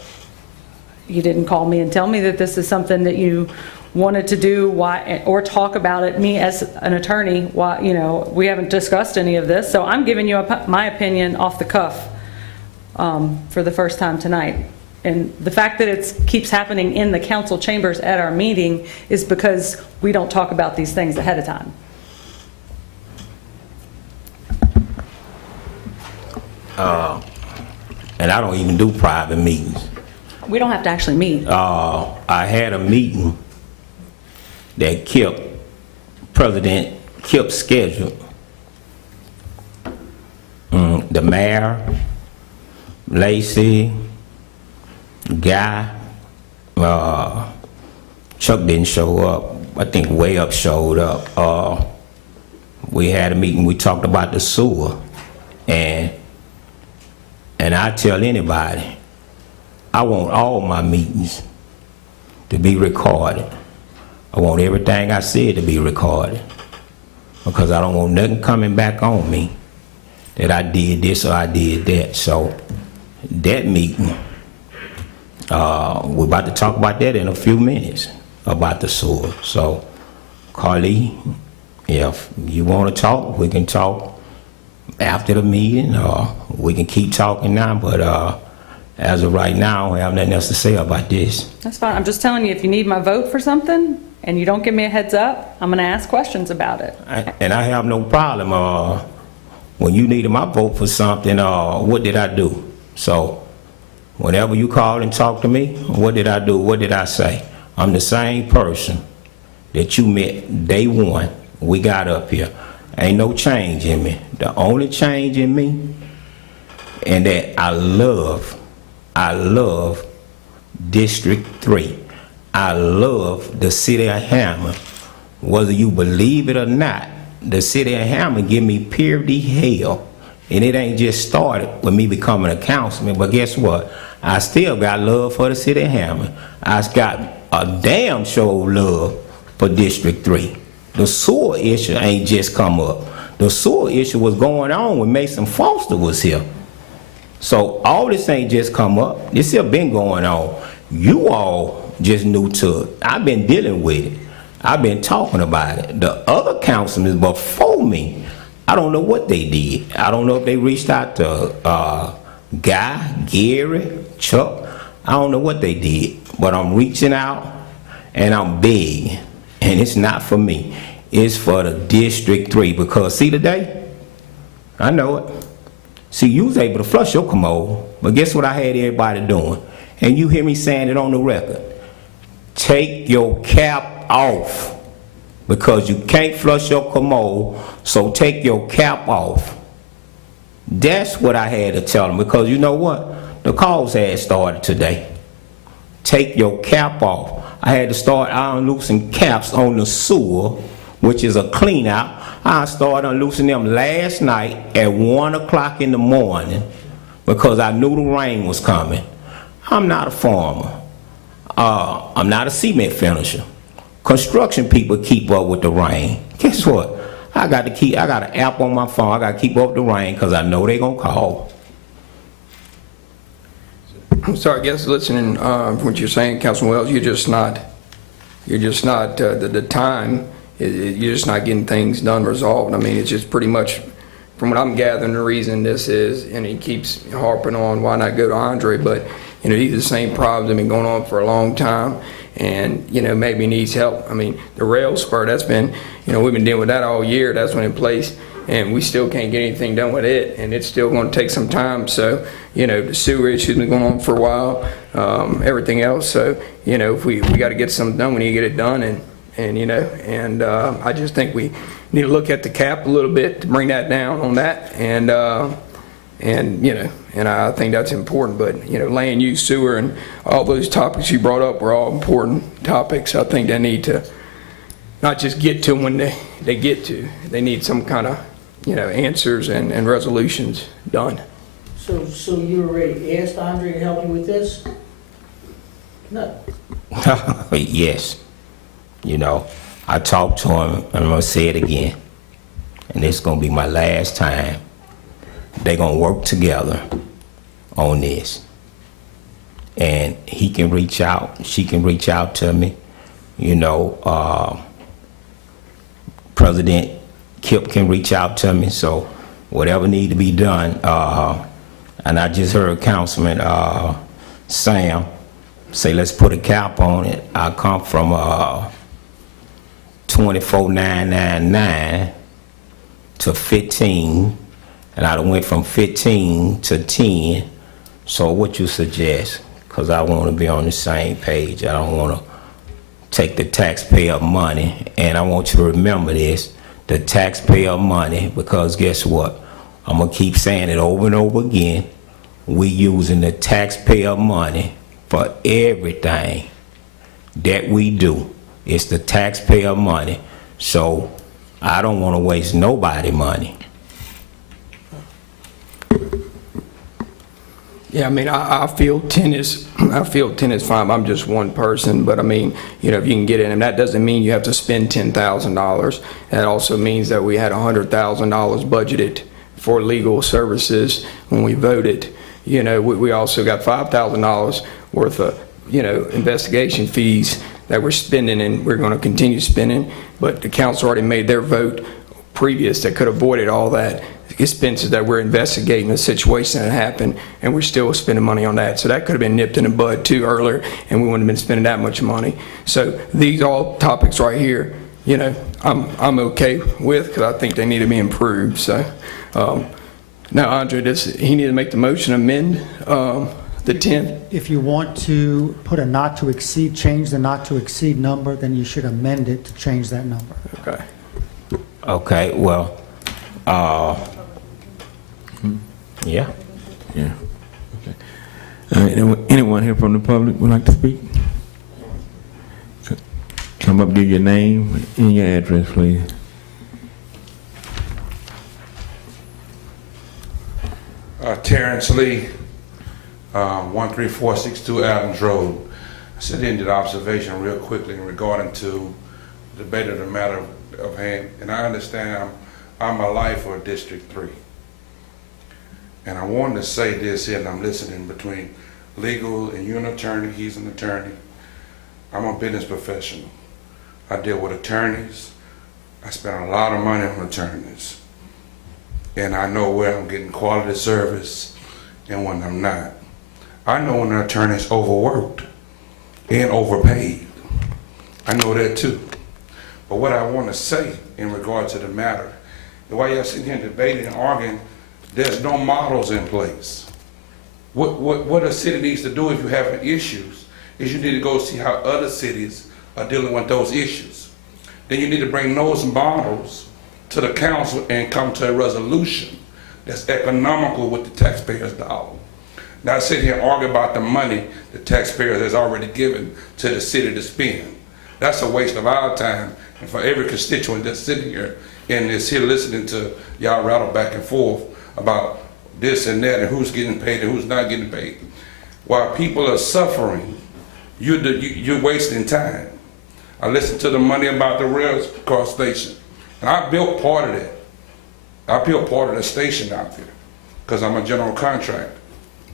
you didn't call me and tell me that this is something that you wanted to do, why, or talk about it. Me as an attorney, why, you know, we haven't discussed any of this, so I'm giving you my opinion off the cuff for the first time tonight. And the fact that it keeps happening in the council chambers at our meeting is because we don't talk about these things ahead of time. And I don't even do private meetings. We don't have to actually meet. I had a meeting that President kept scheduled. The mayor, Lacey, Guy, Chuck didn't show up. I think Way Up showed up. We had a meeting, we talked about the sewer. And I tell anybody, I want all my meetings to be recorded. I want everything I said to be recorded, because I don't want nothing coming back on me that I did this or I did that. So that meeting, we're about to talk about that in a few minutes, about the sewer. So Carly, if you want to talk, we can talk after the meeting, or we can keep talking now, but as of right now, I don't have nothing else to say about this. That's fine. I'm just telling you, if you need my vote for something and you don't give me a heads up, I'm going to ask questions about it. And I have no problem. When you needed my vote for something, what did I do? So whenever you call and talk to me, what did I do? What did I say? I'm the same person that you met day one we got up here. Ain't no change in me. The only change in me, and that I love District 3. I love the city of Hammond. Whether you believe it or not, the city of Hammond give me purity hell. And it ain't just started with me becoming a councilman, but guess what? I still got love for the city of Hammond. I got a damn show of love for District 3. The sewer issue ain't just come up. The sewer issue was going on when Mason Foster was here. So all this ain't just come up. This here been going on. You all just new to it. I've been dealing with it. I've been talking about it. The other councilmen before me, I don't know what they did. I don't know if they reached out to Guy, Gary, Chuck. I don't know what they did. But I'm reaching out and I'm begging. And it's not for me. It's for the District 3. Because see today, I know it. See, you was able to flush your commode, but guess what I had everybody doing? And you hear me saying it on the record. Take your cap off, because you can't flush your commode, so take your cap off. That's what I had to tell them, because you know what? The calls had started today. Take your cap off. I had to start unloosing caps on the sewer, which is a clean out. I started unloosing them last night at 1 o'clock in the morning because I knew the rain was coming. I'm not a farmer. I'm not a cement finisher. Construction people keep up with the rain. Guess what? I got an app on my phone. I got to keep up with the rain because I know they're going to call. So I guess listening from what you're saying, Councilman Wells, you're just not the time, you're just not getting things done, resolved. I mean, it's just pretty much, from what I'm gathering, the reason this is, and he keeps harping on why not go to Andre, but, you know, these are the same problems that have been going on for a long time, and, you know, maybe needs help. I mean, the rail spur, that's been, you know, we've been dealing with that all year. That's been in place, and we still can't get anything done with it, and it's still going to take some time. So, you know, the sewer issue's been going on for a while, everything else. So, you know, if we got to get something done, we need to get it done, and you know, and I just think we need to look at the cap a little bit to bring that down on that, and you know, and I think that's important. But, you know, land use, sewer, and all those topics you brought up were all important topics. I think they need to not just get to them when they get to. They need some kind of, you know, answers and resolutions done. So you already asked Andre to help you with this? No. Yes. You know, I talked to him, and I'm going to say it again, and it's going to be my last time. They're going to work together on this. And he can reach out, she can reach out to me. You know, President Kip can reach out to me, so whatever need to be done. And I just heard Councilman Sam say, let's put a cap on it. I come from 24,999 to 15, and I went from 15 to 10. So what you suggest? Because I want to be on the same page. I don't want to take the taxpayer money, and I want you to remember this, the taxpayer money, because guess what? I'm going to keep saying it over and over again. We using the taxpayer money for everything that we do. It's the taxpayer money. So I don't want to waste nobody money. Yeah, I mean, I feel 10 is fine. I'm just one person, but I mean, you know, if you can get in, and that doesn't mean you have to spend $10,000. That also means that we had $100,000 budgeted for legal services when we voted. You know, we also got $5,000 worth of, you know, investigation fees that we're spending, and we're going to continue spending. But the council already made their vote previous that could have avoided all that expenses that we're investigating the situation that happened, and we're still spending money on that. So that could have been nipped in the bud too earlier, and we wouldn't have been spending that much money. So these all topics right here, you know, I'm okay with, because I think they need to be improved. So now, Andre, he need to make the motion, amend the 10. If you want to put a not to exceed, change the not to exceed number, then you should amend it to change that number. Okay. Okay, well, yeah. Yeah. Okay. Anyone here from the public would like to speak? Come up, give your name and your address, please. Terrence Lee, 13462 Adams Road. I said in the observation real quickly regarding to the debate of the matter of hand, and I understand I'm a life for District 3. And I wanted to say this here, and I'm listening between legal, and you're an attorney, he's an attorney. I'm a business professional. I deal with attorneys. I spend a lot of money on attorneys. And I know where I'm getting quality service and when I'm not. I know when an attorney's overworked and overpaid. I know that too. But what I want to say in regard to the matter, while you're sitting here debating and arguing, there's no models in place. What a city needs to do if you're having issues is you need to go see how other cities are dealing with those issues. Then you need to bring those models to the council and come to a resolution that's economical with the taxpayers' dollar. Not sit here and argue about the money the taxpayer has already given to the city to spend. That's a waste of our time, and for every constituent that's sitting here and is here listening to y'all rattle back and forth about this and that and who's getting paid and who's not getting paid. While people are suffering, you're wasting time. I listened to the money about the rail car station, and I built part of that. I built part of the station out there because I'm a general contractor.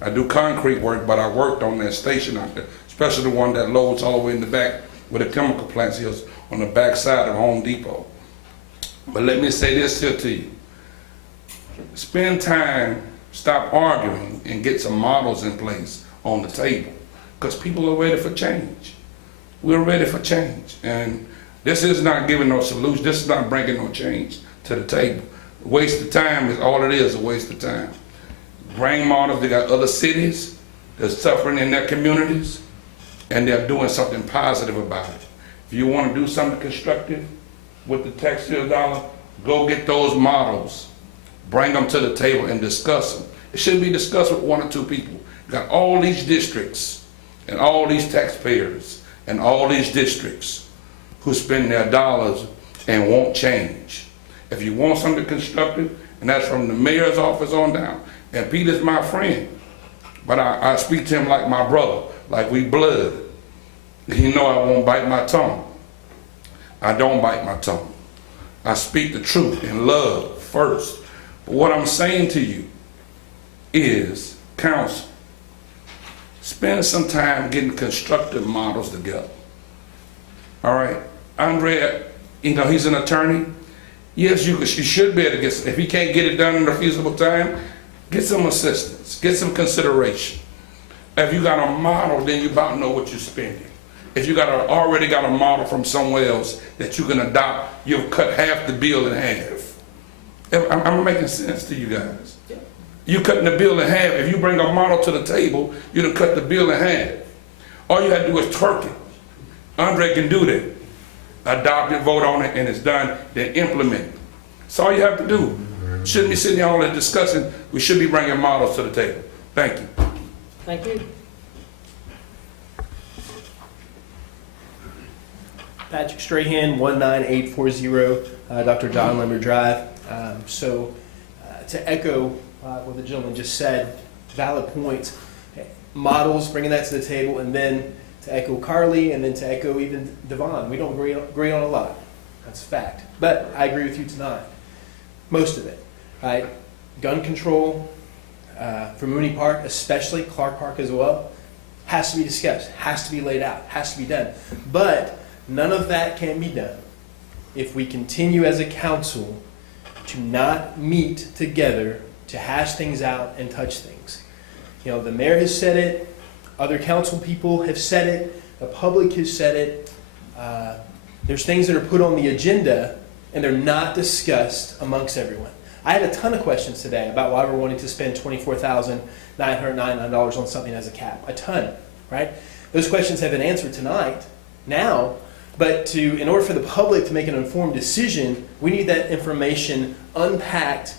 I do concrete work, but I worked on that station out there, especially the one that loads all the way in the back where the chemical plants is on the back side of Home Depot. But let me say this here to you. Spend time, stop arguing, and get some models in place on the table because people are ready for change. We're ready for change. And this is not giving no solution. This is not bringing no change to the table. Waste of time is all it is, a waste of time. Bring models. They got other cities that's suffering in their communities, and they're doing something positive about it. If you want to do something constructive with the taxpayer dollar, go get those models, bring them to the table and discuss them. It shouldn't be discussed with one or two people. You got all these districts and all these taxpayers and all these districts who spend their dollars and won't change. If you want something constructive, and that's from the mayor's office on down, and Peter's my friend, but I speak to him like my brother, like we blood. He know I won't bite my tongue. I don't bite my tongue. I speak the truth in love first. But what I'm saying to you is, counsel, spend some time getting constructive models together. All right, Andre, he's an attorney. Yes, you should be able to get, if he can't get it done in a feasible time, get some assistance, get some consideration. If you got a model, then you about know what you're spending. If you already got a model from somewhere else that you can adopt, you'll cut half the bill in half. I'm making sense to you guys. You're cutting the bill in half. If you bring a model to the table, you done cut the bill in half. All you have to do is twerk it. Andre can do that. Adopt it, vote on it, and it's done, then implement it. That's all you have to do. Shouldn't be sitting here all and discussing. We should be bringing models to the table. Thank you. Thank you. Patrick Strahan, 19840 Dr. John Limber Drive. To echo what the gentleman just said, valid points, models, bringing that to the table, and then to echo Carly, and then to echo even Devon. We don't agree on a lot. That's a fact. But I agree with you tonight. Most of it. Right? Gun control for Mooney Park, especially Clark Park as well, has to be discussed, has to be laid out, has to be done. But none of that can be done if we continue as a council to not meet together to hash things out and touch things. The mayor has said it, other council people have said it, the public has said it. There's things that are put on the agenda and they're not discussed amongst everyone. I had a ton of questions today about why we're wanting to spend $24,999 on something as a cap. A ton, right? Those questions have been answered tonight, now, but in order for the public to make an informed decision, we need that information unpacked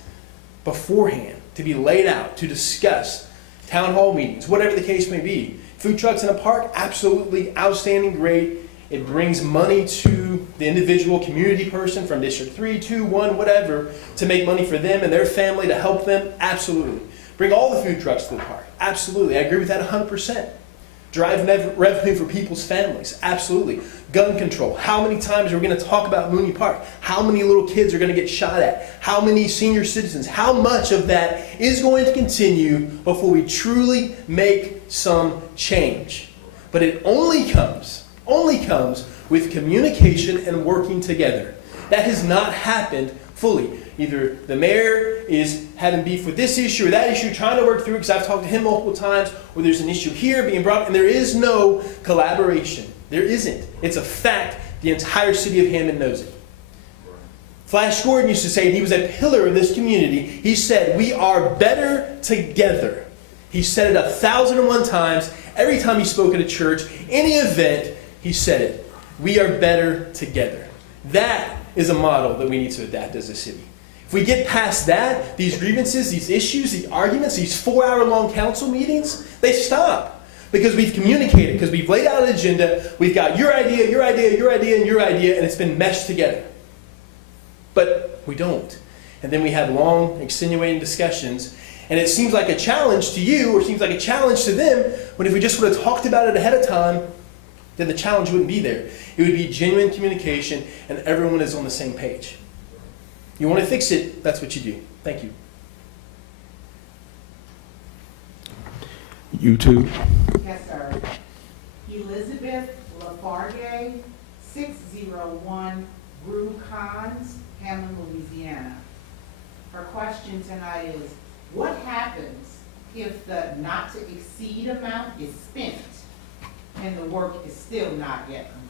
beforehand, to be laid out, to discuss, town hall meetings, whatever the case may be. Food trucks in a park, absolutely outstanding, great. It brings money to the individual community person from District 3, 2, 1, whatever, to make money for them and their family, to help them, absolutely. Bring all the food trucks to the park, absolutely. I agree with that 100%. Drive revenue for people's families, absolutely. Gun control, how many times are we going to talk about Mooney Park? How many little kids are going to get shot at? How many senior citizens? How much of that is going to continue before we truly make some change? But it only comes with communication and working together. That has not happened fully. Either the mayor is having beef with this issue or that issue, trying to work through, because I've talked to him multiple times, or there's an issue here being brought up, and there is no collaboration. There isn't. It's a fact. The entire city of Hammond knows it. Flash Gordon used to say, and he was a pillar of this community, he said, we are better together. He said it 1,001 times. Every time he spoke at a church, any event, he said it. We are better together. That is a model that we need to adapt as a city. If we get past that, these grievances, these issues, these arguments, these 4-hour-long council meetings, they stop. Because we've communicated, because we've laid out an agenda, we've got your idea, your idea, your idea, and your idea, and it's been meshed together. But we don't. And then we have long, extenuating discussions, And it seems like a challenge to you, or seems like a challenge to them, when if we just would have talked about it ahead of time, then the challenge wouldn't be there. It would be genuine communication, and everyone is on the same page. You want to fix it, that's what you do. Thank you. You too? Yes, sir. Elizabeth Lafarge, 601 Brew Cons, Hammond, Louisiana. Her question tonight is, what happens if the not to exceed amount is spent and the work is still not yet complete?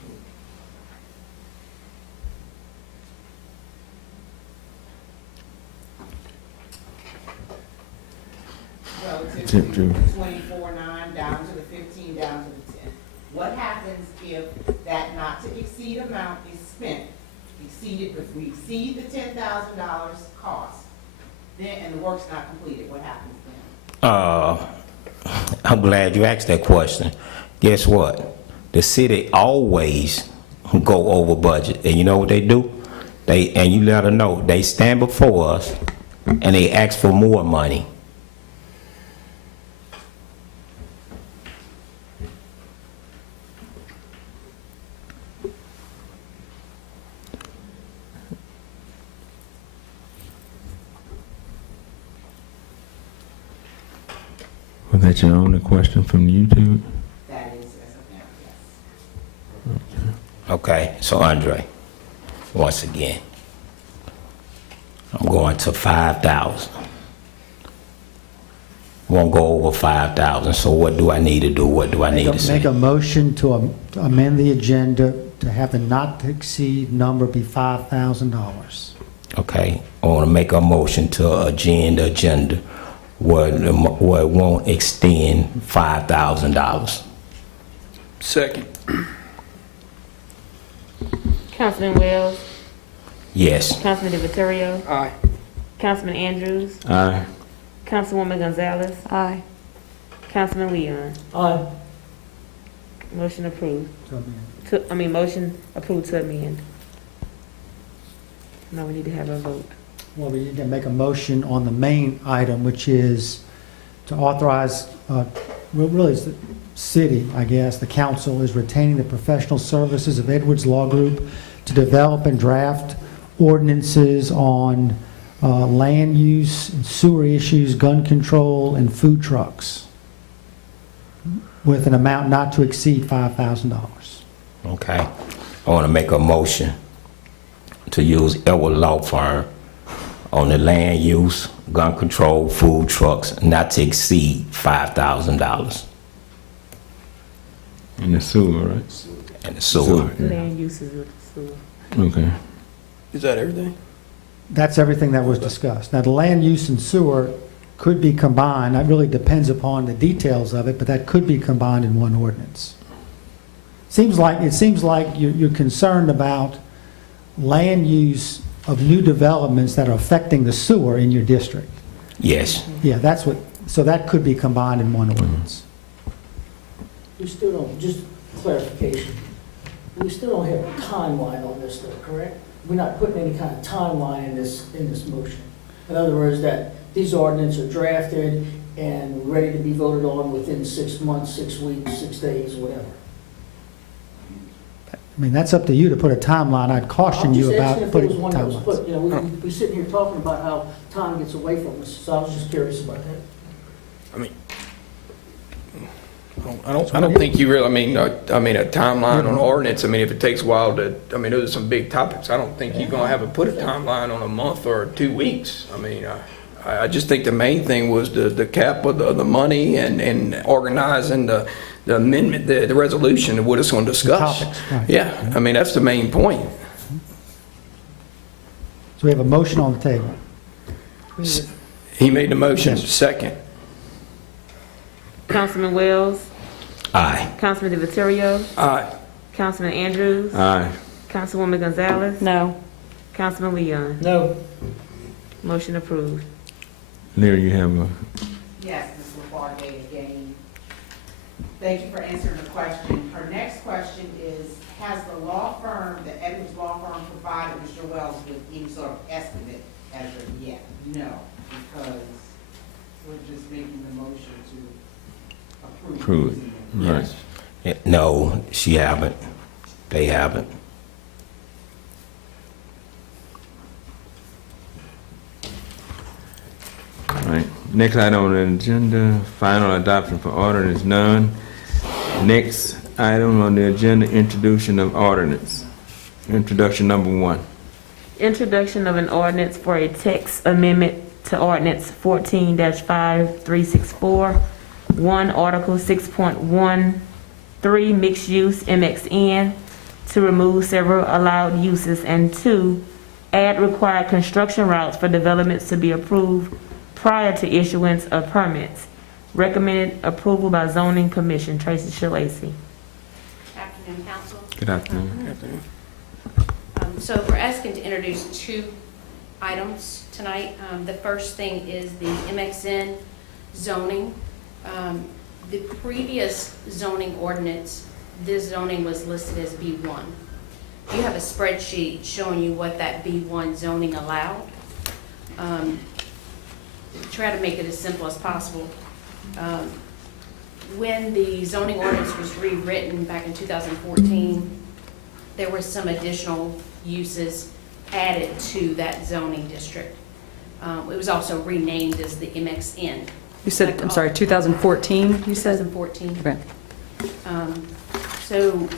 Relative to the 24.9 down to the 15, down to the 10. What happens if that not to exceed amount is spent, if we exceed the $10,000 cost, then, and the work's not completed, what happens then? I'm glad you asked that question. Guess what? The city always go over budget, and you know what they do? And you let them know, they stand before us and they ask for more money. Was that your only question from YouTube? That is, as of now, yes. Okay, so Andre, once again, I'm going to 5,000. Won't go over 5,000, so what do I need to do? What do I need to say? Make a motion to amend the agenda to have the not to exceed number be $5,000. Okay, I want to make a motion to agenda where it won't extend $5,000. Second. Councilman Wells, Yes. Councilman DeViterio, Aye. Councilman Andrews, Aye. Councilwoman Gonzalez, Aye. Councilman Leon. Aye. Motion approved. Motion approved to amend. Now we need to have a vote. Well, we need to make a motion on the main item, which is to authorize, really it's the city, I guess, the council is retaining the professional services of Edwards Law Group to develop and draft ordinances on land use, and sewer issues, gun control, and food trucks with an amount not to exceed $5,000. Okay. I want to make a motion to use Edward Law Firm on the land use, gun control, food trucks, not to exceed $5,000. In the sewer, right? And the sewer. Land uses with the sewer. Okay. Is that everything? That's everything that was discussed. Now, the land use and sewer could be combined. That really depends upon the details of it, but that could be combined in one ordinance. It seems like you're concerned about land use of new developments that are affecting the sewer in your district. Yes. Yeah, so that could be combined in one ordinance. We still don't, just clarification, we still don't have a timeline on this though, correct? We're not putting any kind of timeline in this motion. In other words, that these ordinances are drafted and ready to be voted on within 6 months, 6 weeks, 6 days, whatever. I mean, that's up to you to put a timeline. I'd caution you about putting I'm just asking if there was one that was put, timelines. we sitting here talking about how time gets away from us, so I was just curious about that. I mean, I don't think you really, a timeline on ordinance, if it takes a while those are some big topics. I don't think you're gonna have to put a timeline on a month or 2 weeks. I just think the main thing was the cap of the money and organizing the amendment, the resolution of what it's gonna discuss. Topics, right. Yeah, that's the main point. So we have a motion on the table. He made the motion, Yes. second. Councilman Wells, Aye. Councilman DeViterio, Aye. Councilman Andrews, Aye. Councilwoman Gonzalez, No. Councilman Leon. No. Motion approved. Larry, you have a... Yes, Ms. Lafarge again. Thank you for answering the question. Her next question is, has the law firm, the Edwards Law Firm, provided Mr. Wells with any sort of estimate as of yet? No, because we're just making the motion to approve. Approve it. Right. No, she haven't. They haven't. All right. Next item on the agenda, final adoption for ordinance none. Next item on the agenda, introduction of ordinance. Introduction number 1. Introduction of an ordinance for a text amendment to ordinance 14-5364. 1, Article 6.13, mixed use MXN, to remove several allowed uses, and 2, add required construction routes for developments to be approved prior to issuance of permits. Recommended approval by Zoning Commission. Tracy Shalacy. Afternoon, Council. Good afternoon. So we're asking to introduce 2 items tonight. The first thing is the MXN zoning. The previous zoning ordinance, this zoning was listed as B1. You have a spreadsheet showing you what that B1 zoning allowed. Try to make it as simple as possible. When the zoning ordinance was rewritten back in 2014, there were some additional uses added to that zoning district. It was also renamed as the MXN. You said, I'm sorry, 2014, you said? 2014. Okay. So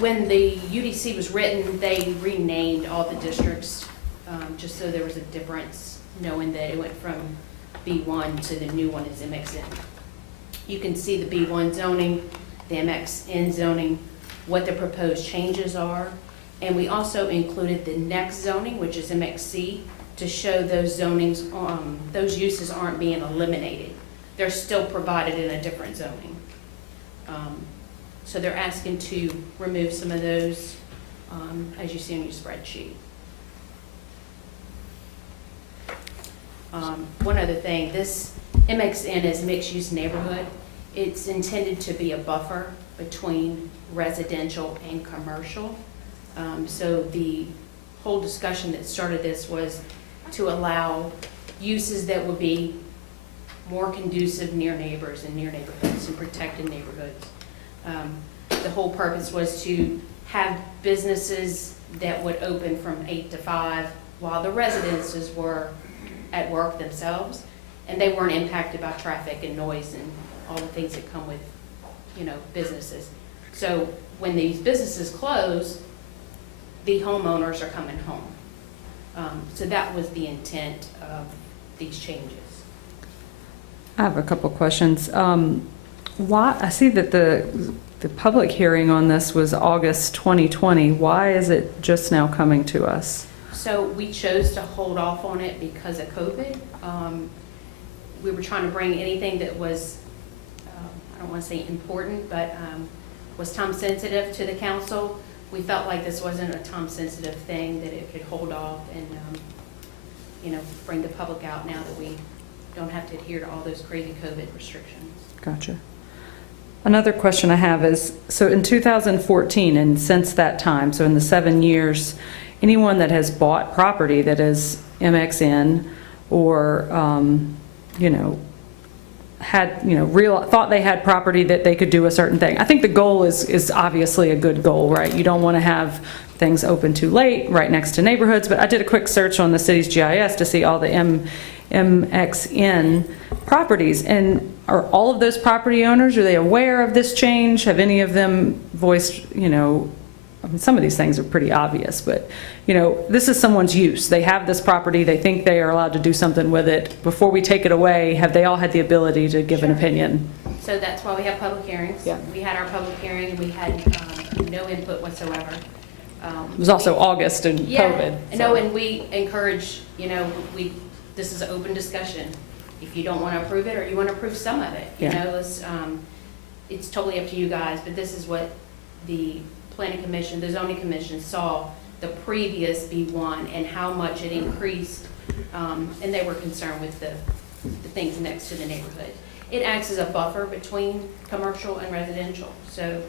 when the UDC was written, they renamed all the districts, just so there was a difference, knowing that it went from B1 to the new one is MXN. You can see the B1 zoning, the MXN zoning, what the proposed changes are, and we also included the next zoning, which is MXC, to show those zonings, those uses aren't being eliminated. They're still provided in a different zoning. So they're asking to remove some of those, as you see on your spreadsheet. One other thing, this MXN is mixed-use neighborhood. It's intended to be a buffer between residential and commercial. So the whole discussion that started this was to allow uses that would be more conducive near neighbors and near neighborhoods and protected neighborhoods. The whole purpose was to have businesses that would open from 8 to 5 while the residences were at work themselves, and they weren't impacted by traffic and noise and all the things that come with, you know, businesses. So when these businesses close, the homeowners are coming home. So that was the intent of these changes. I have a couple questions. Why, I see that the public hearing on this was August 2020. Why is it just now coming to us? So we chose to hold off on it because of COVID. We were trying to bring anything that was, I don't want to say important, but was time sensitive to the council. We felt like this wasn't a time sensitive thing, that it could hold off and, you know, bring the public out now that we don't have to adhere to all those crazy COVID restrictions. Gotcha. Another question I have is, so in 2014 and since that time, so in the 7 years, anyone that has bought property that is MXN or, you know, had, you know, thought they had property that they could do a certain thing. I think the goal is obviously a good goal, right? You don't want to have things open too late right next to neighborhoods, but I did a quick search on the city's GIS to see all the MXN properties, and are all of those property owners, are they aware of this change? Have any of them voiced, you know, I mean, some of these things are pretty obvious, but, you know, this is someone's use. They have this property, they think they are allowed to do something with it. Before we take it away, have they all had the ability to give an opinion? So that's why we have public hearings. Yeah. We had our public hearing and we had no input whatsoever. It was also August and COVID. Yeah, no, and we encourage, you know, this is an open discussion. If you don't want to approve it or you want to approve some of it, you Yeah. know, it's totally up to you guys, but this is what the Planning Commission, the Zoning Commission saw the previous B1 and how much it increased, and they were concerned with the things next to the neighborhood. It acts as a buffer between commercial and residential. So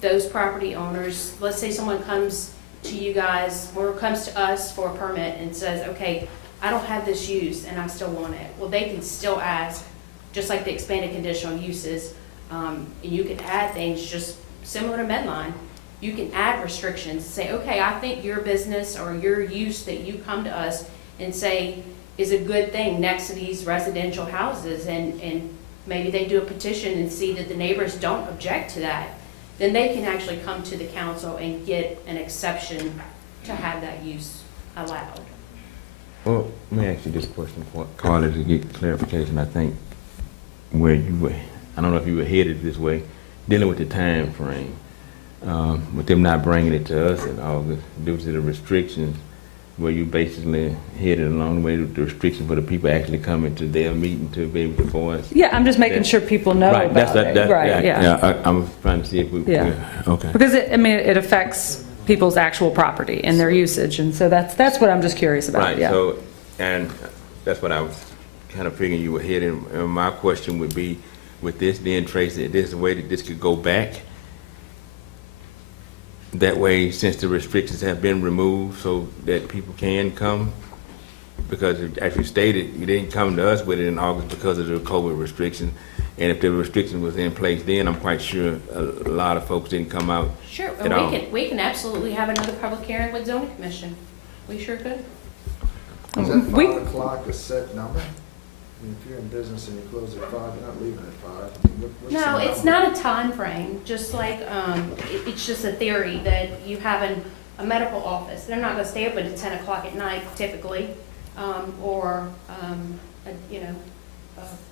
those property owners, let's say someone comes to you guys or comes to us for a permit and says, okay, I don't have this use and I still want it. Well, they can still ask, just like the expanded conditional uses, and you can add things just similar to Medline. You can add restrictions, say, okay, I think your business or your use that you come to us and say is a good thing next to these residential houses, and maybe they do a petition and see that the neighbors don't object to that, then they can actually come to the council and get an exception to have that use allowed. Well, let me ask you this question, Carly, to get clarification. I think where you were, I don't know if you were headed this way, dealing with the time frame, with them not bringing it to us in August due to the restrictions, where you basically headed along the way with the restriction for the people actually coming to their meeting to be able to voice. Yeah, I'm just making sure people know Right, about it. Right, yeah. I'm trying to see if we, Yeah. okay. Because it affects people's actual property and their usage, and so that's what I'm just curious about, Right, yeah. so, and that's what I was kind of figuring you were heading. And my question would be, with this then, Tracy, there's a way that this could go back? That way, since the restrictions have been removed, so that people can come? Because as you stated, you didn't come to us with it in August because of the COVID restrictions. And if the restriction was in place then, I'm quite sure a lot of folks didn't come out. Sure, at all. we can absolutely have another public hearing with zoning commission. We sure could. Is that We- 5 o'clock a set number? I mean, if you're in business and you close at 5, you're not leaving at 5. I mean, what's No, the it's number? not a time frame. Just like, it's just a theory that you have a medical office. They're not gonna stay open to 10 o'clock at night typically, or, a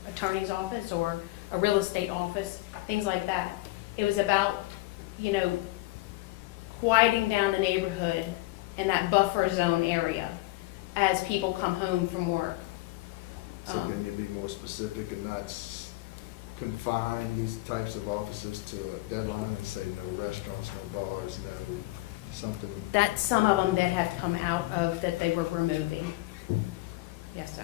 attorney's office or a real estate office, things like that. It was about, quieting down the neighborhood in that buffer zone area as people come home from work. So can you be more specific and not confine these types of offices to a deadline and say no restaurants, no bars, no something? That's some of them that have come out of that they were removing. Yes, sir.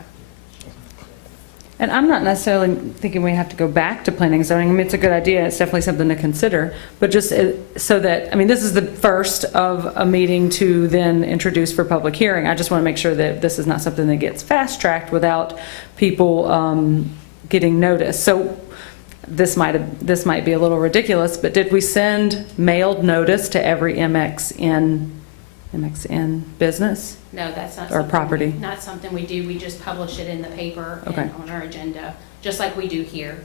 And I'm not necessarily thinking we have to go back to planning and zoning. I mean, it's a good idea. It's definitely something to consider. But just so that, this is the first of a meeting to then introduce for public hearing. I just want to make sure that this is not something that gets fast-tracked without people getting notice. So this might be a little ridiculous, but did we send mailed notice to every MXN business? No, that's not Or something. property. Not something we do. We just publish it in the paper Okay. and on our agenda, just like we do here.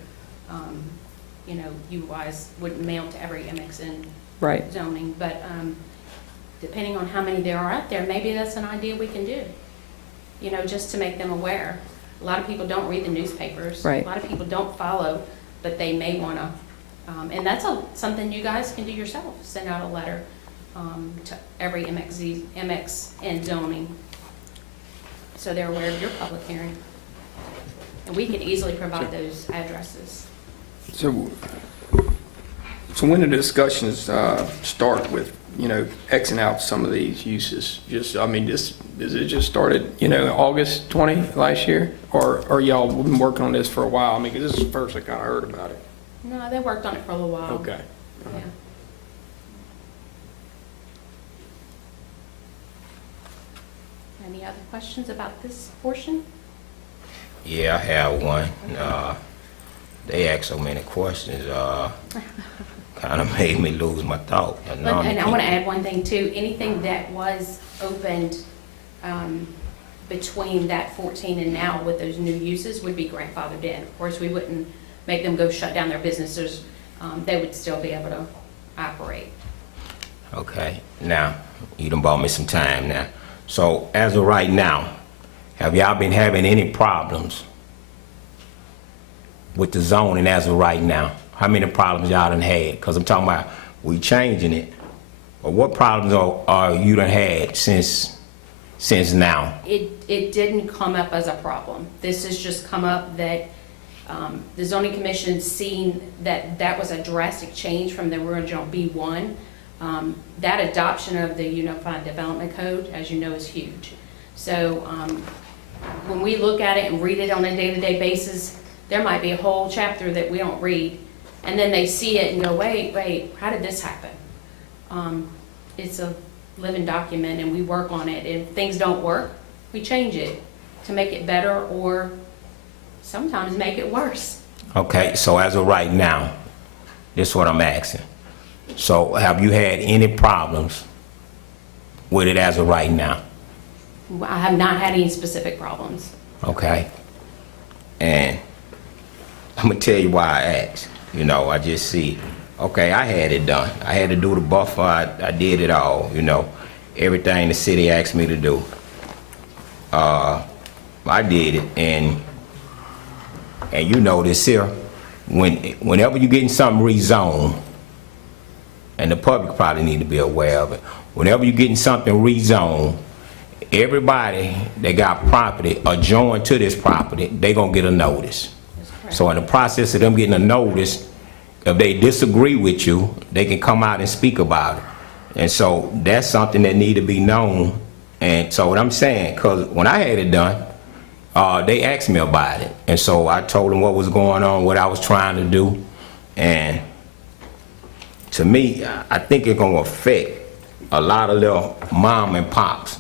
You guys wouldn't mail to every MXN Right. zoning, but depending on how many there are out there, maybe that's an idea we can do. Just to make them aware. A lot of people don't read the newspapers. Right. A lot of people don't follow, but they may want to. And that's something you guys can do yourself. Send out a letter to every MXN zoning, so they're aware of your public hearing. And we can easily provide those addresses. So when the discussions start with, Xing out some of these uses, does it just started, August 20 last year? Or y'all been working on this for a while? Because this is the first I kind of heard about it. No, they worked on it for a little while. Okay. Yeah. Any other questions about this portion? Yeah, I have one. They asked so many questions, kind of made me lose my thought. And I want to add one thing too. Anything that was opened between that 14 and now with those new uses would be grandfathered in. Of course, we wouldn't make them go shut down their businesses. They would still be able to operate. Okay, now, you done bought me some time now. So, as of right now, have y'all been having any problems with the zoning as of right now? How many problems y'all done had? Because I'm talking about we changing it. But what problems are you done had since now? It didn't come up as a problem. This has just come up that the zoning commission seen that was a drastic change from the original B1. That adoption of the Unified Development Code, as you know, is huge. So when we look at it and read it on a day-to-day basis, there might be a whole chapter that we don't read, and then they see it and go, wait, how did this happen? It's a living document, and we work on it. If things don't work, we change it. to make it better or sometimes make it worse. Okay, so as of right now, this is what I'm asking. So have you had any problems with it as of right now? I have not had any specific problems. Okay? And I'm gonna tell you why I asked. You know, I just see, okay, I had it done. I had to do the buffer, I did it all, you know. Everything the city asked me to do. I did it, and you know this here, whenever you're getting something rezoned, and the public probably need to be aware of it, whenever you're getting something rezoned, everybody that got property adjoined to this property, they gonna get a notice. So in the process of them getting a notice, if they disagree with you, they can come out and speak about it. And so that's something that need to be known. And so what I'm saying, because when I had it done, they asked me about it. And so I told them what was going on, what I was trying to do. And to me, I think it's going to affect a lot of little mom and pops,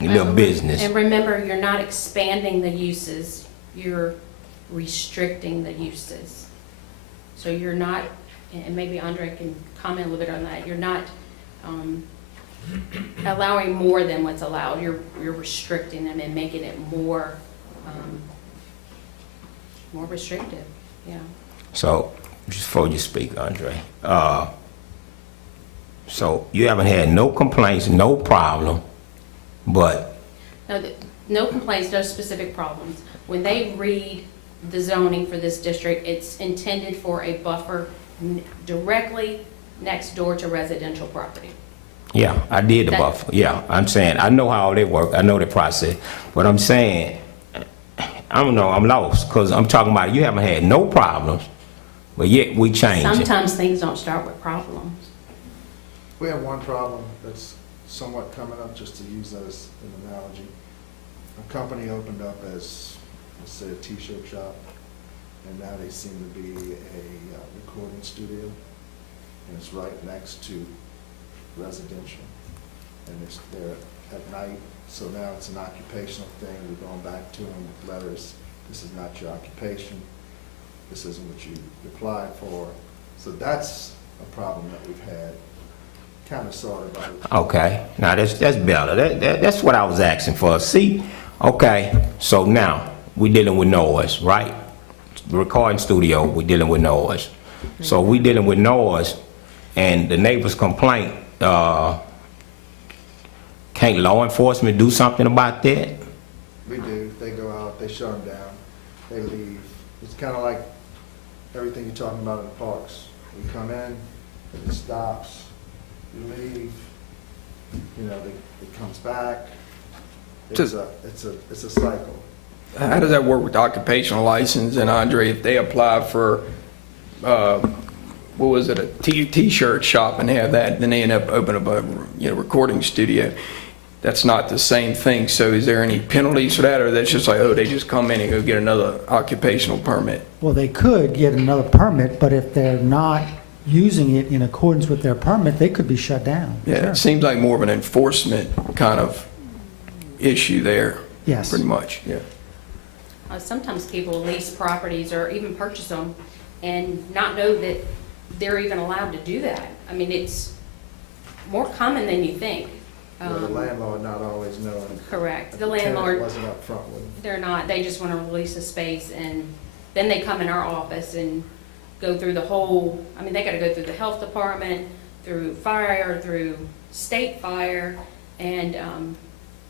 little business. And remember, you're not expanding the uses, you're restricting the uses. So you're not, and maybe Andre can comment a little bit on that, you're not allowing more than what's allowed. You're restricting them and making it more more restrictive. Yeah. So just before you speak, Andre, so you haven't had no complaints, no problem, but No complaints, no specific problems. When they read the zoning for this district, it's intended for a buffer directly next door to residential property. yeah, I did the buffer. Yeah, I'm saying, I know how they work, I know the process, but I'm saying, I don't know, I'm lost, because I'm talking about you haven't had no problems, but yet we change it. Sometimes things don't start with problems. We have one problem that's somewhat coming up, just to use that as an analogy. A company opened up as, let's say, a t-shirt shop, and now they seem to be a recording studio, and it's right next to residential, and it's there at night, so now it's an occupational thing. We're going back to them with letters. This is not your occupation. This isn't what you applied for. So that's a problem that we've had. Kind of sorry about it. Okay, now that's better. That's what I was asking for. See, okay, so now we dealing with noise, right? The recording studio, we dealing with noise. So we dealing with noise, and the neighbor's complaint. Can't law enforcement do something about that? We do. They go out, they shut them down, they leave. It's kind of like everything you're talking about in the parks. We come in, it stops. You leave, you know, it comes back. It's a cycle. How does that work with the occupational license? And Andre, if they apply for, what was it, a t-shirt shop and they have that, then they end up opening up a recording studio. That's not the same thing. So is there any penalties for that, or that's just like, oh, they just come in and go get another occupational permit? Well, they could get another permit, but if they're not using it in accordance with their permit, they could be shut down. Yeah, Sure. It seems like more of an enforcement kind of issue there. Yes. Pretty much, yeah. Sometimes people lease properties or even purchase them and not know that they're even allowed to do that. I mean, it's more common than you think. The landlord not always knowing. Correct. The tenant landlord, wasn't up front with them. they're not, they just want to release a space, and then they come in our office and go through the whole, I mean, they got to go through the health department, through fire, through state fire, and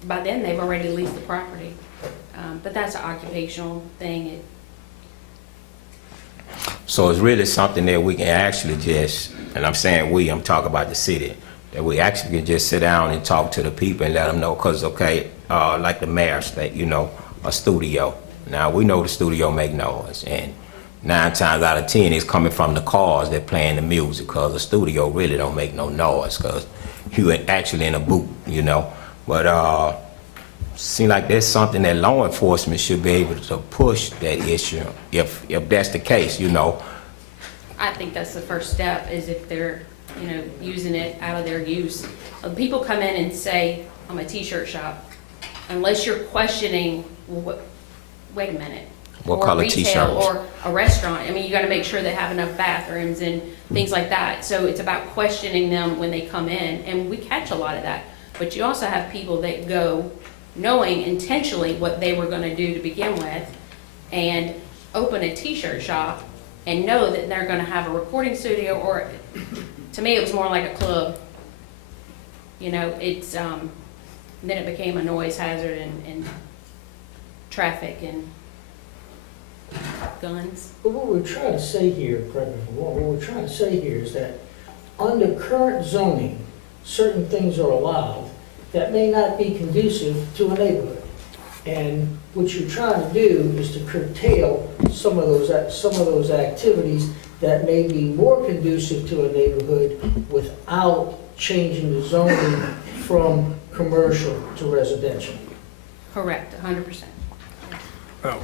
by then they've already leased the property. But that's an occupational thing. So it's really something that we can actually just, and I'm saying we, I'm talking about the city, that we actually can just sit down and talk to the people and let them know, because, okay, like the mayor state, you know, a studio. Now, we know the studio make noise, and 9 times out of 10 it's coming from the cars that playing the music, because the studio really don't make no noise, because you actually in a booth, you know. But seems like that's something that law enforcement should be able to push that issue, if that's the case, you know. I think that's the first step, is if they're, you know, using it out of their use. People come in and say, I'm a t-shirt shop. unless you're questioning, well, wait a minute. What or color retail t-shirts? Or a restaurant. I mean, you gotta make sure they have enough bathrooms and things like that. So it's about questioning them when they come in, and we catch a lot of that. But you also have people that go knowing intentionally what they were gonna do to begin with, and open a t-shirt shop and know that they're gonna have a recording studio, or, to me, it was more like a club. You know, it's, then it became a noise hazard and traffic and guns. But what we're trying to say here, correct me if I'm wrong, what we're trying to say here is that under current zoning, certain things are allowed that may not be conducive to a neighborhood. And what you're trying to do is to curtail some of those activities that may be more conducive to a neighborhood without changing the zoning from commercial to residential. Correct, 100%. Well,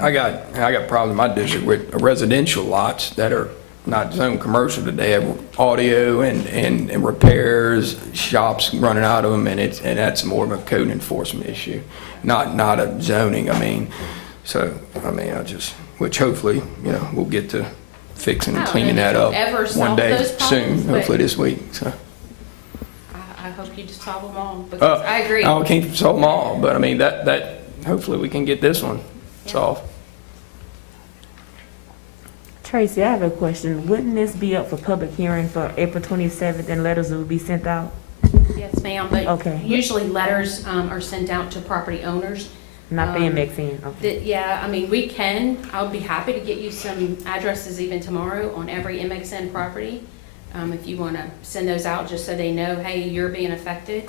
I got problems in my district with residential lots that are not zoned commercial today, have audio and repairs, shops running out of them, and that's more of a code enforcement issue, not a zoning. I mean, which hopefully, we'll get to fixing and cleaning that up one day soon, hopefully this week. So I hope you just solve them all, because I agree. I can't solve them all, but I mean that hopefully we can get this one solved. Tracy, I have a question. Wouldn't this be up for public hearing for April 27th and letters will be sent out? Yes, ma'am, but Okay. usually letters are sent out to property owners. Not the MXN, okay. Yeah, I mean, I'll be happy to get you some addresses even tomorrow on every MXN property. If you want to send those out, just so they know, hey, you're being affected,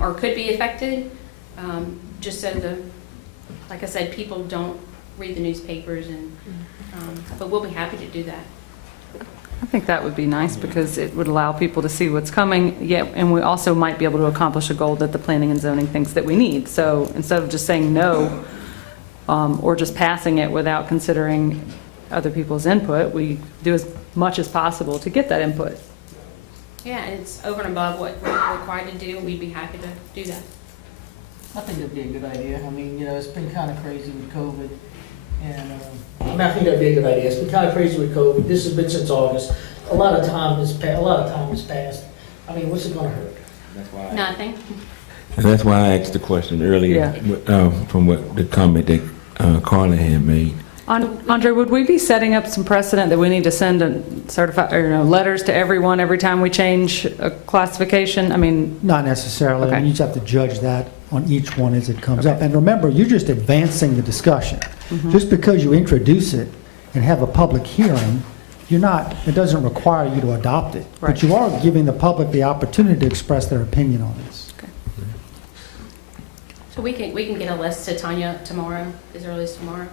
or could be affected, just so like I said, people don't read the newspapers, and but we'll be happy to do that. I think that would be nice because it would allow people to see what's coming, and we also might be able to accomplish a goal that the planning and zoning thinks that we need. So instead of just saying no, or just passing it without considering other people's input, we do as much as possible to get that input. Yeah, and it's over and above what we're required to do. We'd be happy to do that. I think that'd be a good idea. I mean, it's been kind of crazy with COVID. And I think that'd be a good idea. It's been kind of crazy with COVID. This has been since August. A lot of time has passed. I mean, what's it gonna hurt? Nothing. And that's why I asked the question earlier, from what the comment that Carla had made. Andre, would we be setting up some precedent that we need to send letters to everyone every time we change a classification? I mean, Not necessarily. Okay. You just have to judge that on each one as it comes up. And remember, you're just advancing the discussion. Just because you introduce it and have a public hearing, it doesn't require you to adopt it. Right. But you are giving the public the opportunity to express their opinion on this. So we can get a list to Tanya tomorrow, as early as tomorrow.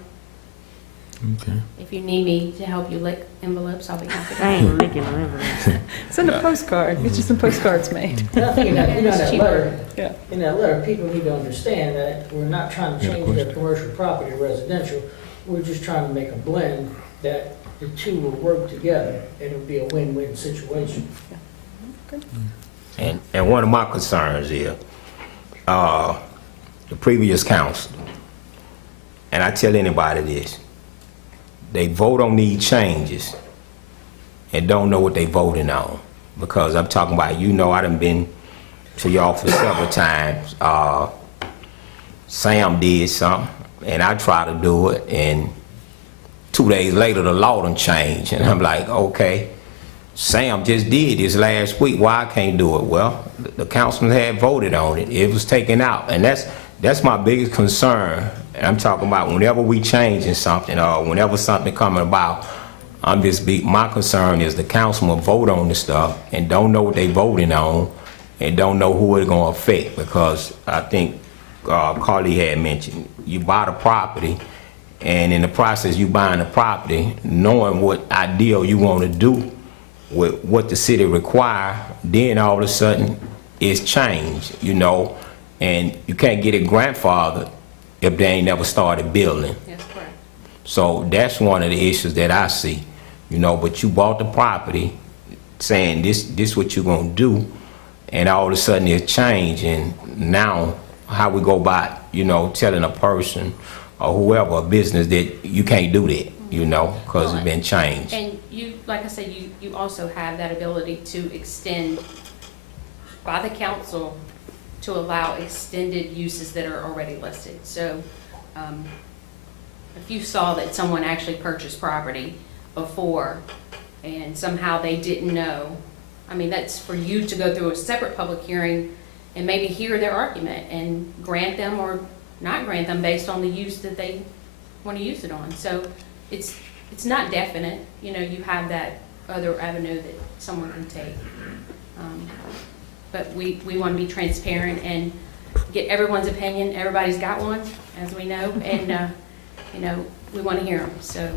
Okay. If you need me to help you lick envelopes, I'll be happy to. I ain't licking no envelopes. send a postcard. Get you some postcards made. And I think in that letter, Yeah. in that letter, people need to understand that we're not trying to change their commercial property to residential. We're just trying to make a blend that the two will work together, and it'll be a win-win situation. And one of my concerns is the previous council, and I tell anybody this, they vote on these changes and don't know what they voting on. Because I'm talking about, I done been to y'all for several times. Sam did something, and I tried to do it, and 2 days later the law done changed. And I'm like, okay, Sam just did this last week, why I can't do it? Well, the councilman had voted on it, it was taken out, and that's my biggest concern. And I'm talking about whenever we changing something or whenever something coming about, my concern is the councilman vote on the stuff and don't know what they voting on and don't know who it's gonna affect, because I think Carly had mentioned, you buy the property, and in the process you buying the property, knowing what ideal you wanna do with what the city require, then all of a sudden it's changed, and you can't get it grandfathered if they ain't never started building. That's correct. So that's one of the issues that I see, but you bought the property saying this what you're gonna do, and all of a sudden it's changed, and now how we go by, telling a person or whoever, a business, that you can't do that, because it's been changed. And you, like I said, you also have that ability to extend by the council to allow extended uses that are already listed. So if you saw that someone actually purchased property before and somehow they didn't know, I mean, that's for you to go through a separate public hearing and maybe hear their argument and grant them or not grant them based on the use that they want to use it on. So it's not definite, you have that other avenue that someone can take. But we want to be transparent and get everyone's opinion. Everybody's got one, as we know, and we want to hear them. So,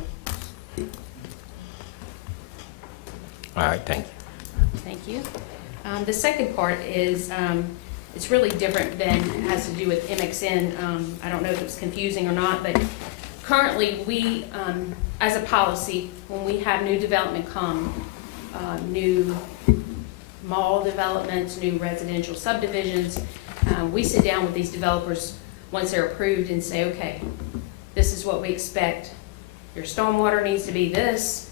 All right, thank you. thank you. The second part is it's really different than it has to do with MXN. I don't know if it's confusing or not, but currently we, as a policy, when we have new development come, new mall developments, new residential subdivisions, we sit down with these developers once they're approved and say, okay, this is what we expect. Your stormwater needs to be this,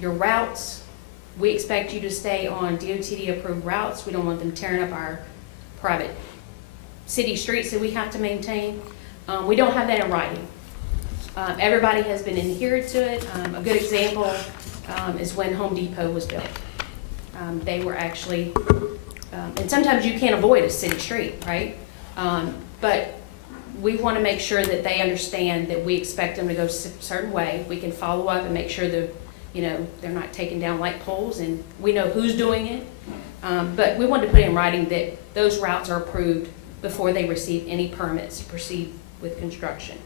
your routes, we expect you to stay on DOTD approved routes. We don't want them tearing up our private city streets that we have to maintain. We don't have that in writing. Everybody has been adhered to it. A good example is when Home Depot was built. They were actually, and sometimes you can't avoid a city street, right? But we want to make sure that they understand that we expect them to go a certain way. We can follow up and make sure that, they're not taking down light poles, and we know who's doing it. But we want to put in writing that those routes are approved before they receive any permits to proceed with construction.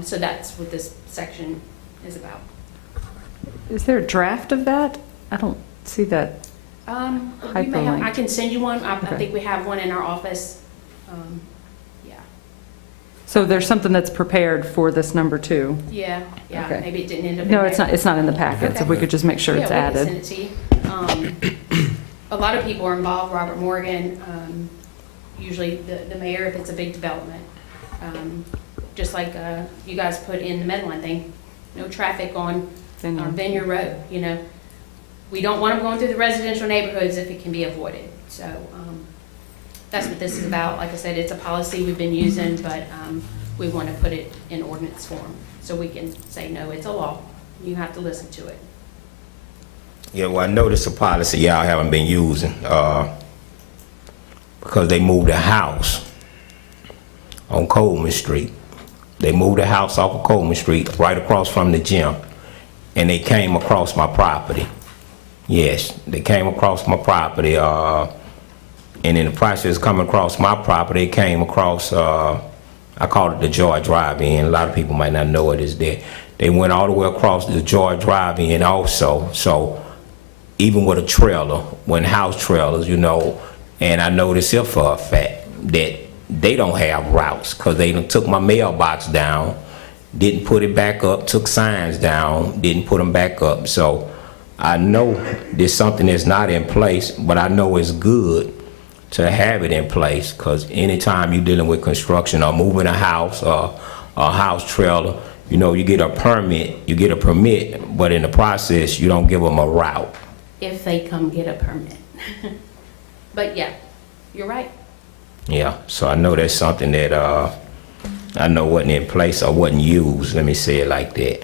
So that's what this section is about. Is there a draft of that? I don't see that. We may have, Hyperlink. I can send you one. I Okay. think we have one in our office. Yeah. So there's something that's prepared for this number 2. Yeah. Okay. Maybe it didn't end up. No, in it's there. not. It's not in the packet. So if we could just make sure it's Yeah, we added. can send it to you. A lot of people are involved. Robert Morgan, usually the mayor if it's a big development. Just like you guys put in the Medline thing, no traffic on Vineyard Road. We don't want them going through the residential neighborhoods if it can be avoided. So that's what this is about. Like I said, it's a policy we've been using, but we want to put it in ordinance form so we can say, no, it's a law. You have to listen to it. Yeah, well, I know this is a policy y'all haven't been using because they moved a house on Coleman Street. They moved a house off of Coleman Street right across from the gym, and they came across my property. Yes, they came across my property, and in the process of coming across my property, they came across, I call it the Joy Drive-In. A lot of people might not know it is there. They went all the way across the Joy Drive-In also, so even with a trailer, when house trailers, and I know this here for a fact, that they don't have routes, because they done took my mailbox down, didn't put it back up, took signs down, didn't put them back up. So I know there's something that's not in place, but I know it's good to have it in place, because anytime you're dealing with construction or moving a house or a house trailer, you get a permit, but in the process, you don't give them a route. If they come get a permit. But yeah, you're right. Yeah, so I know that's something that I know wasn't in place or wasn't used, let me say it like that.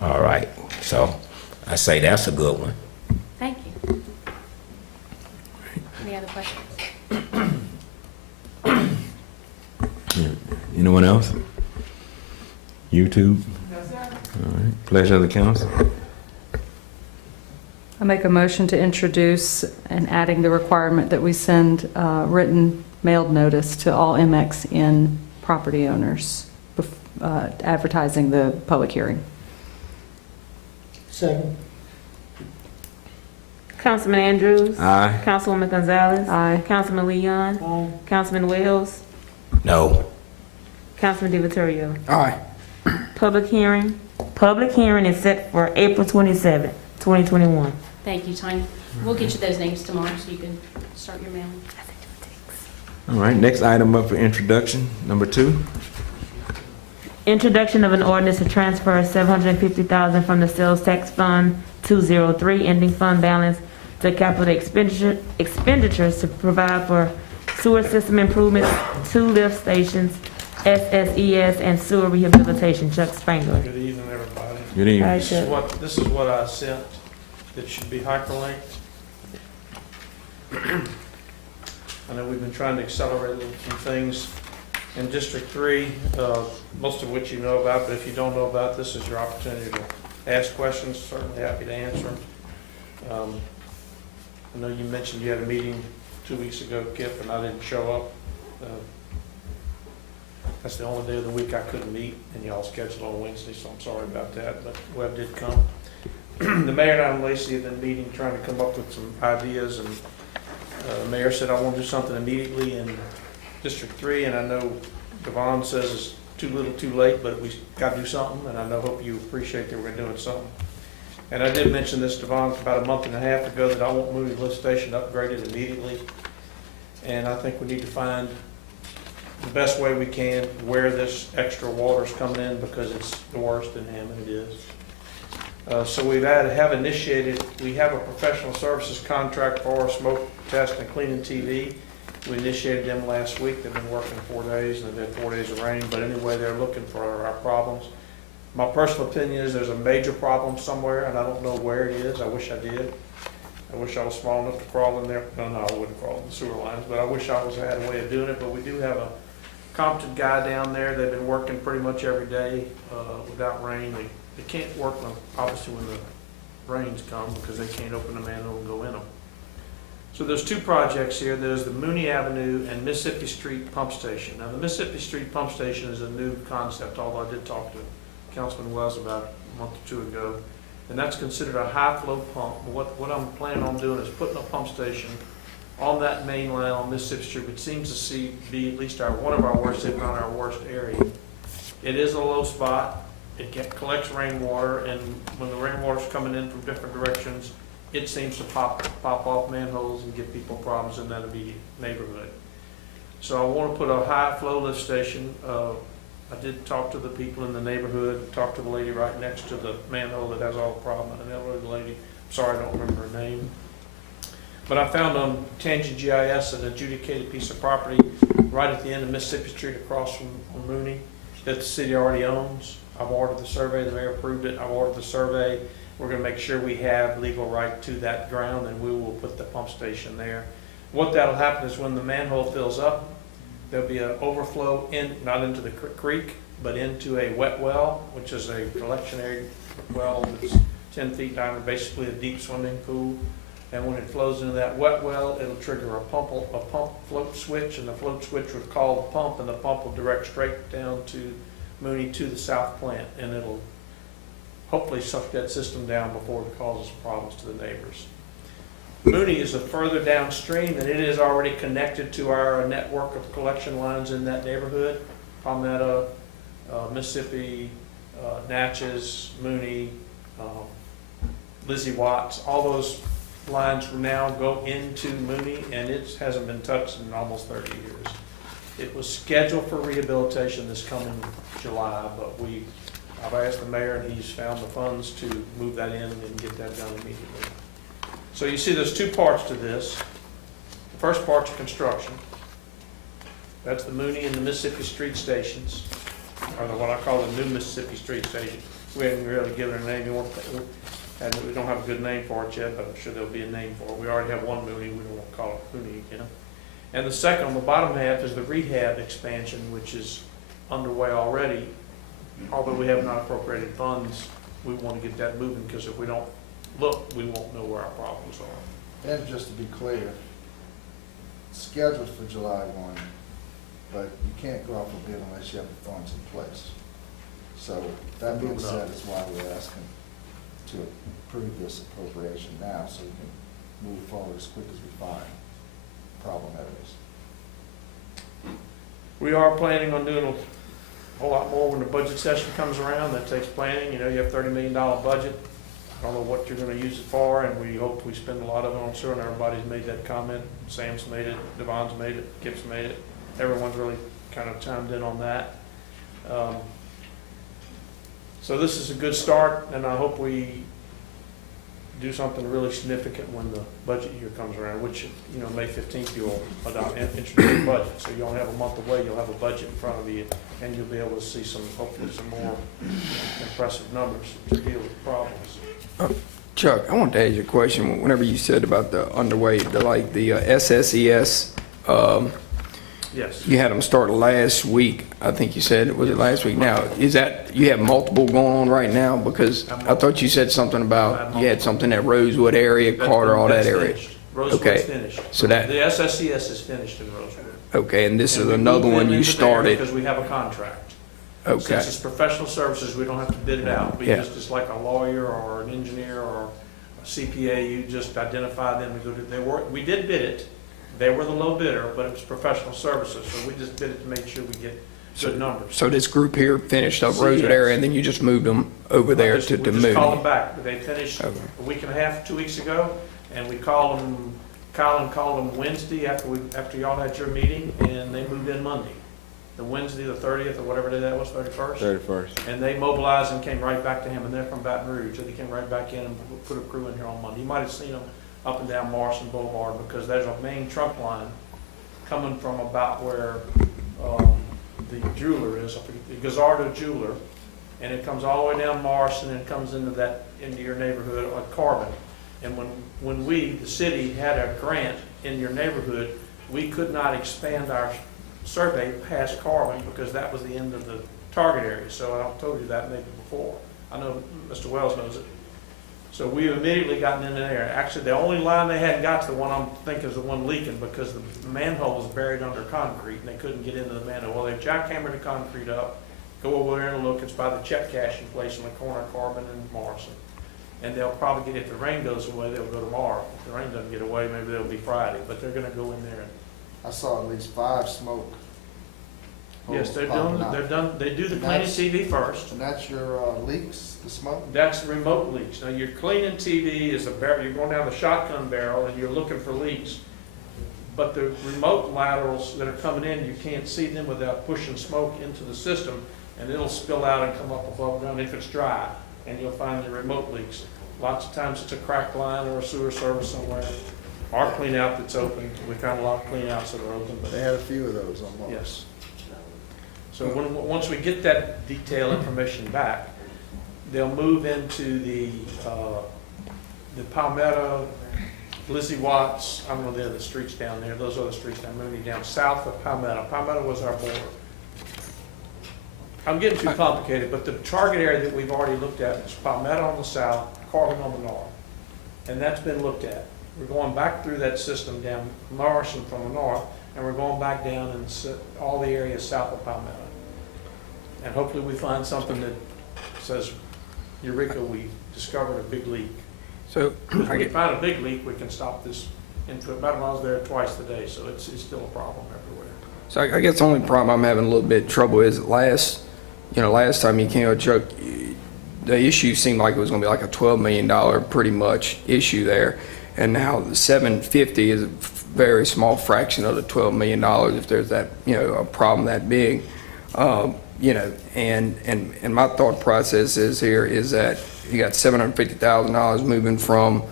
All right, so I say that's a good one. Thank you. Any other questions? Anyone else? YouTube? All right. Pleasure of the council. I make a motion to introduce and adding the requirement that we send written mailed notice to all MXN property owners, advertising the public hearing. Second. Councilman Andrews. Aye. Councilwoman Gonzalez. Aye. Councilman Leon. Aye. Councilman Wells. No. Councilman DiVittorio. Aye. Public hearing. Public hearing is set for April 27th, 2021. Thank you, Tanya. We'll get you those names tomorrow so you can start your mailing. All right, next item up for introduction, number 2. Introduction of an ordinance to transfer $750,000 from the sales tax fund 203 ending fund balance to capital expenditures to provide for sewer system improvements, 2 lift stations, SSES, and sewer rehabilitation. Chuck Spangler. Good evening, everybody. Good evening. Hi, This Chuck. is what I sent. It should be hyperlinked. I know we've been trying to accelerate some things in District 3, most of which you know about, but if you don't know about, this is your opportunity to ask questions. Certainly happy to answer them. I know you mentioned you had a meeting 2 weeks ago, Kip, and I didn't show up. That's the only day of the week I couldn't meet, and y'all scheduled on Wednesday, so I'm sorry about that, but Webb did come. The mayor and I and Lacey have been meeting, trying to come up with some ideas, and the mayor said, I want to do something immediately in District 3, and I know Devon says it's too little too late, but we got to do something, and I hope you appreciate that we're doing something. And I did mention this, Devon, about a month and a half ago, that I want Moody Lift Station upgraded immediately, and I think we need to find the best way we can where this extra water is coming in, because it's the worst in Hammond, it is. So we have initiated, we have a professional services contract for our smoke test and cleaning TV. We initiated them last week. They've been working 4 days, and they've had 4 days of rain, but anyway, they're looking for our problems. My personal opinion is there's a major problem somewhere, and I don't know where it is. I wish I did. I wish I was small enough to crawl in there. No, I wouldn't crawl in the sewer lines, but I wish I had a way of doing it. But we do have a competent guy down there. They've been working pretty much every day without rain. They can't work, obviously, when the rains come, because they can't open the manhole and go in them. So there's 2 projects here. There's the Mooney Avenue and Mississippi Street Pump Station. Now, the Mississippi Street Pump Station is a new concept, although I did talk to Councilman Wells about a month or 2 ago. And that's considered a high-flow pump. What I'm planning on doing is putting a pump station on that main line on Mississippi Street, which seems to be at least one of our worst, if not our worst area. It is a low spot. It collects rainwater, and when the rainwater's coming in from different directions, it seems to pop off manholes and give people problems in that immediate neighborhood. So I want to put a high flow lift station. I did talk to the people in the neighborhood, talked to the lady right next to the manhole that has all the problem, an elderly lady. I'm sorry, I don't remember her name. But I found on Tangent GIS an adjudicated piece of property right at the end of Mississippi Street across from Mooney that the city already owns. I've ordered the survey, the mayor approved it, I've ordered the survey. We're going to make sure we have legal right to that ground, and we will put the pump station there. What that'll happen is when the manhole fills up, there'll be an overflow not into the creek, but into a wet well, which is a collection area well that's 10 feet diameter, basically a deep swimming pool. And when it flows into that wet well, it'll trigger a pump float switch, and the float switch would call the pump, and the pump will direct straight down to Mooney to the south plant, and it'll hopefully suck that system down before it causes problems to the neighbors. Mooney is a further downstream, and it is already connected to our network of collection lines in that neighborhood. Palmetto, Mississippi, Natchez, Mooney, Lizzie Watts, all those lines now go into Mooney, and it hasn't been touched in almost 30 years. It was scheduled for rehabilitation this coming July, but I've asked the mayor, and he's found the funds to move that in and get that done immediately. So you see there's 2 parts to this. The first part's construction. That's the Mooney and the Mississippi Street stations, or what I call the new Mississippi Street station. We haven't really given it a name. We don't have a good name for it yet, but I'm sure there'll be a name for it. We already have one Mooney. We don't want to call it Mooney, you know. And the second, on the bottom half, is the rehab expansion, which is underway already. Although we have not appropriated funds, we want to get that moving, because if we don't look, we won't know where our problems are. And just to be clear, it's scheduled for July 1, but you can't go out for bid unless you have the funds in place. So that being said, is why we're asking to approve this appropriation now, so we can move forward as quick as we find problem areas. We are planning on doing a whole lot more when the budget session comes around. That takes planning. You know, you have $30 million budget. I don't know what you're gonna use it for, and we hope we spend a lot of it on sewer, and everybody's made that comment. Sam's made it, Devon's made it, Kip's made it. Everyone's really kind of chimed in on that. So this is a good start, and I hope we do something really significant when the budget year comes around, which, you know, May 15th, you'll adopt introduce the budget. So you only have a month away, you'll have a budget in front of you, and you'll be able to see some, hopefully some more impressive numbers to deal with the problems. Chuck, I wanted to ask you a question. Whenever you said about the underway, the SSES, Yes. you had them start last week. I think you said, was it last week? Now, is that, you have multiple going on right now? Because I thought you said something about, you had something at Rosewood area, Carter, all that area. Rosewood's Okay. finished. So that, The SSCS is finished in Rosewood. okay, and this is And we another moved one them you into there started. Because we have a contract. Okay, Since it's professional services, we don't have to bid it out. We Yeah. just like a lawyer or an engineer or a CPA, you just identify them and go to, we did bid it. They were the low bidder, but it was professional services, so we just bid it to make sure we get good numbers. so this group here finished up CS. Rosewood area, and then you just moved them over there We to just called them move. back. They finished Okay. a week and a half, 2 weeks ago, and we called them, Colin called them Wednesday after y'all had your meeting, and they moved in Monday. The Wednesday, the 30th, or whatever day that was, 31st. 31st. And they mobilized and came right back to him, and they're from Baton Rouge, so they came right back in and put a crew in here on Monday. You might have seen them up and down Morrison Boulevard, because there's a main trunk line coming from about where the jeweler is, the Gazzardo jeweler, and it comes all the way down Morrison and comes into your neighborhood at Carbon. And when we, the city, had a grant in your neighborhood, we could not expand our survey past Carbon because that was the end of the target area. So I've told you that maybe before. I know Mr. Wells knows it. So we immediately gotten in there. Actually, the only line they hadn't got to the one I'm thinking is the one leaking, because the manhole was buried under concrete and they couldn't get into the manhole. Well, they jackhammered the concrete up. Go over there and look. It's by the check cashing place on the corner of Carbon and Morrison. And they'll probably get, if the rain goes away, they'll go tomorrow. If the rain doesn't get away, maybe they'll be Friday. But they're going to go in there and I saw at least 5 smoke yes, holes they're popping doing. out. They're done. They do the cleaning TV first. And that's your leaks, the smoke? That's the remote leaks. Now, your cleaning TV is a barrel. You're going down the shotgun barrel and you're looking for leaks. But the remote laterals that are coming in, you can't see them without pushing smoke into the system, and it'll spill out and come up above ground if it's dry, and you'll find the remote leaks. Lots of times it's a cracked line or a sewer service somewhere. Our clean out that's open, we found a lot of clean outs that are open, but They had a few of those on Mars. yes. So once we get that detailed information back, they'll move into the Palmetto, Lizzie Watts, I don't know the streets down there, those are the streets down, moving down south of Palmetto. Palmetto was our border. I'm getting too complicated, but the target area that we've already looked at is Palmetto on the south, Carbon on the north. And that's been looked at. We're going back through that system down Morrison from the north, and we're going back down and all the areas south of Palmetto. And hopefully we find something that says, Eureka, we discovered a big leak. So, If we find a big leak, we can stop this input. Baton Rouge's there twice today, so it's still a problem everywhere. so I guess the only problem I'm having a little bit of trouble is last time you came out, Chuck, the issue seemed like it was gonna be like a $12 million pretty much issue there. And now the 750 is a very small fraction of the $12 million if there's that, a problem that big. And my thought process is here is that you got $750,000 moving from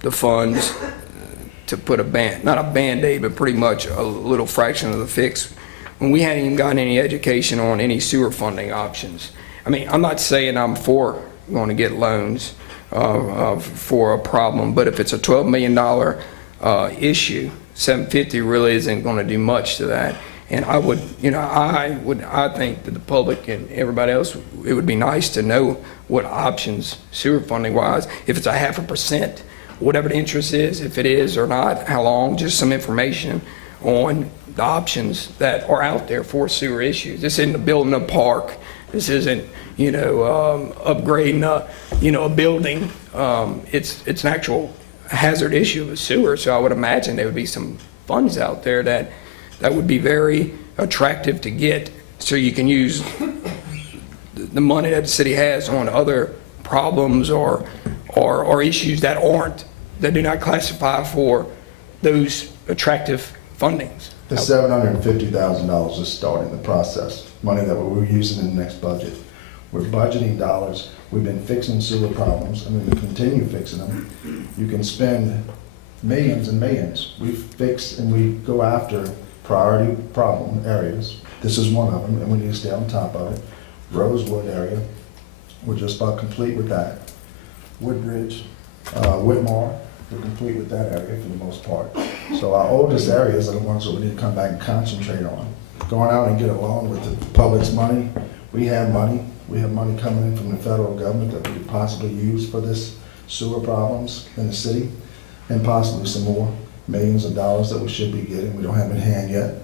the funds to put not a Band-Aid, but pretty much a little fraction of the fix, when we hadn't even gotten any education on any sewer funding options. I mean, I'm not saying I'm for going to get loans for a problem, but if it's a $12 million issue, 750 really isn't going to do much to that. And I think that the public and everybody else, it would be nice to know what options sewer funding wise, if it's a 0.5%, whatever the interest is, if it is or not, how long, just some information on the options that are out there for sewer issues. This isn't building a park. This isn't, upgrading a building. It's an actual hazard issue of a sewer. So I would imagine there would be some funds out there that would be very attractive to get, so you can use the money that the city has on other problems or or issues that do not classify for those attractive fundings. The $750,000 is starting the process, money that we're using in the next budget. We're budgeting dollars. We've been fixing sewer problems, and we continue fixing them. You can spend millions and millions. We fix and we go after priority problem areas. This is one of them, and we need to stay on top of it. Rosewood area, we're just about complete with that. Woodbridge, Whitmore, we're complete with that area for the most part. So our oldest areas are the ones that we need to come back and concentrate on. Going out and get a loan with the public's money. We have money. We have money coming in from the federal government that we could possibly use for this sewer problems in the city, and possibly some more millions of dollars that we should be getting. We don't have in hand yet.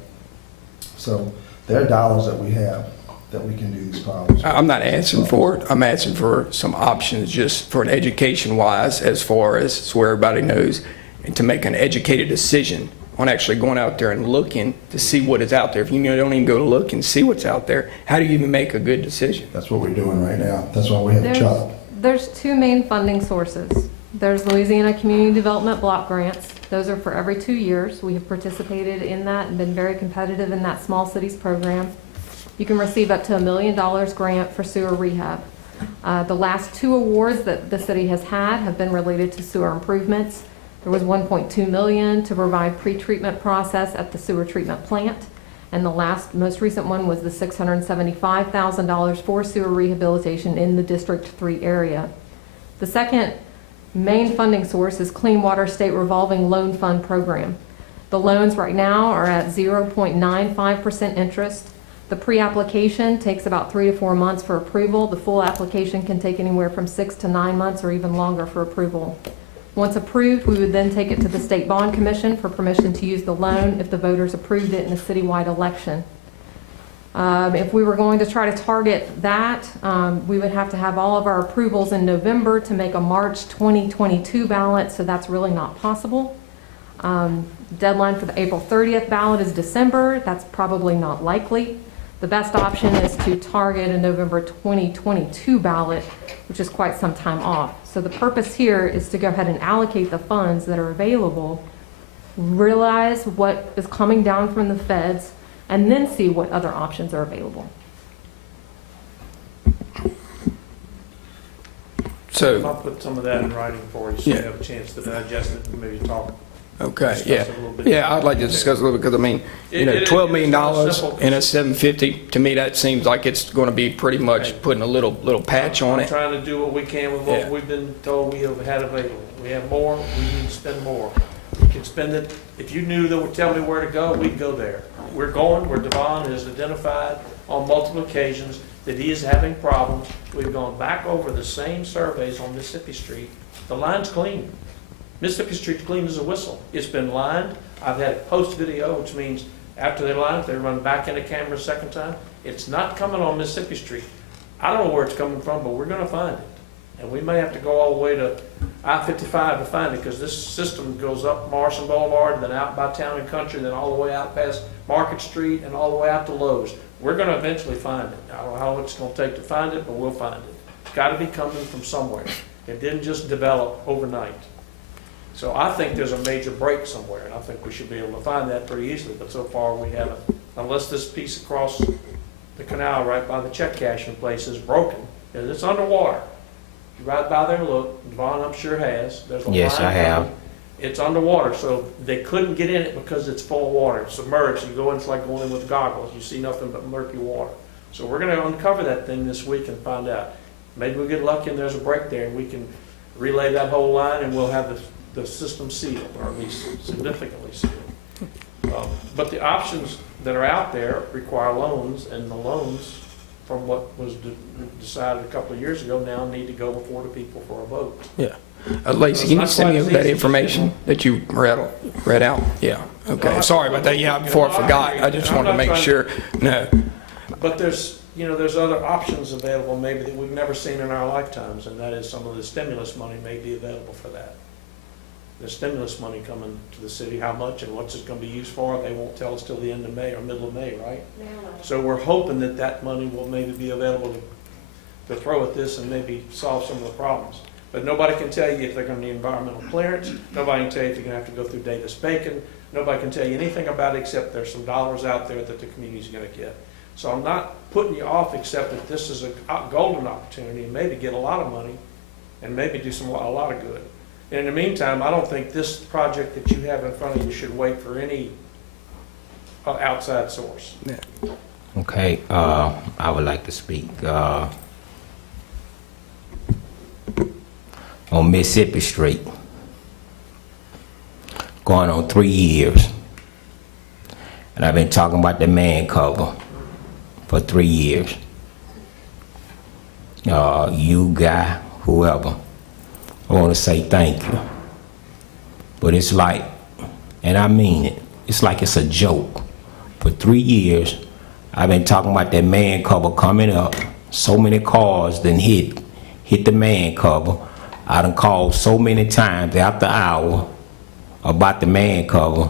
So there are dollars that we have that we can do these problems. I'm not asking for it. I'm asking for some options just for an education-wise, as far as so everybody knows, and to make an educated decision on actually going out there and looking to see what is out there. If you don't even go to look and see what's out there, how do you even make a good decision? That's what we're doing right now. That's why we have a job. There's two main funding sources. There's Louisiana Community Development Block Grants. Those are for every 2 years. We have participated in that and been very competitive in that small cities program. You can receive up to $1 million grant for sewer rehab. The last 2 awards that the city has had have been related to sewer improvements. There was $1.2 million to provide pre-treatment process at the sewer treatment plant. And the most recent one was the $675,000 for sewer rehabilitation in the District 3 area. The second main funding source is Clean Water State Revolving Loan Fund Program. The loans right now are at 0.95% interest. The pre-application takes about 3 to 4 months for approval. The full application can take anywhere from 6 to 9 months or even longer for approval. Once approved, we would then take it to the State Bond Commission for permission to use the loan if the voters approved it in a citywide election. If we were going to try to target that, we would have to have all of our approvals in November to make a March 2022 ballot, so that's really not possible. Deadline for the April 30th ballot is December. That's probably not likely. The best option is to target a November 2022 ballot, which is quite some time off. So the purpose here is to go ahead and allocate the funds that are available, realize what is coming down from the feds, and then see what other options are available. So I'll put some of that in writing for you so you have a chance to digest it and maybe talk. okay, yeah, I'd like to discuss a little bit because I mean, $12 million and a $750. To me, that seems like it's going to be pretty much putting a little patch on I'm it. trying to do what we can with what we've been told we have had available. We have more, we need to spend more. We can spend it, if you knew that would tell me where to go, we'd go there. We're going where Devon has identified on multiple occasions that he is having problems. We've gone back over the same surveys on Mississippi Street. The line's clean. Mississippi Street's clean as a whistle. It's been lined. I've had it post video, which means after they line it, they run back into camera a second time. It's not coming on Mississippi Street. I don't know where it's coming from, but we're going to find it. And we may have to go all the way to I-55 to find it, because this system goes up Morrison Boulevard, then out by Town and Country, then all the way out past Market Street, and all the way out to Lowe's. We're going to eventually find it. I don't know how long it's going to take to find it, but we'll find it. It's got to be coming from somewhere. It didn't just develop overnight. So I think there's a major break somewhere, and I think we should be able to find that pretty easily, but so far we haven't. Unless this piece across the canal right by the check cashing place is broken, and it's underwater. You ride by there and look, Devon I'm sure has. There's a Yes, line I have. coming. It's underwater, so they couldn't get in it because it's full of water. It's submerged. You go in, it's like going in with goggles. You see nothing but murky water. So we're going to uncover that thing this week and find out. Maybe we'll get lucky and there's a break there, and we can relay that whole line, and we'll have the system sealed, or at least significantly sealed. But the options that are out there require loans, and the loans, from what was decided a couple of years ago, now need to go before the people for a vote. Yeah. Lacey, can you send me that information that you read out? Yeah. Okay. Sorry about that. Yeah, before I forgot, I just wanted to make sure. No. But there's other options available maybe that we've never seen in our lifetimes, and that is some of the stimulus money may be available for that. There's stimulus money coming to the city. How much and what's it going to be used for? They won't tell us till the end of May or middle of May, right? So we're hoping that money will maybe be available to throw at this and maybe solve some of the problems. But nobody can tell you if they're gonna need environmental clearance, nobody can tell you if you're gonna have to go through Davis-Bacon, nobody can tell you anything about it except there's some dollars out there that the community's gonna get. So I'm not putting you off, except that this is a golden opportunity, and maybe get a lot of money, and maybe do a lot of good. And in the meantime, I don't think this project that you have in front of you should wait for any outside source. Okay, I would like to speak. On Mississippi Street, going on 3 years. And I've been talking about the man cover for 3 years. You, guy, whoever, I want to say thank you. But it's like, and I mean it, it's like it's a joke. For 3 years, I've been talking about that man cover coming up. So many cars done hit the man cover. I done called so many times after hour about the man cover,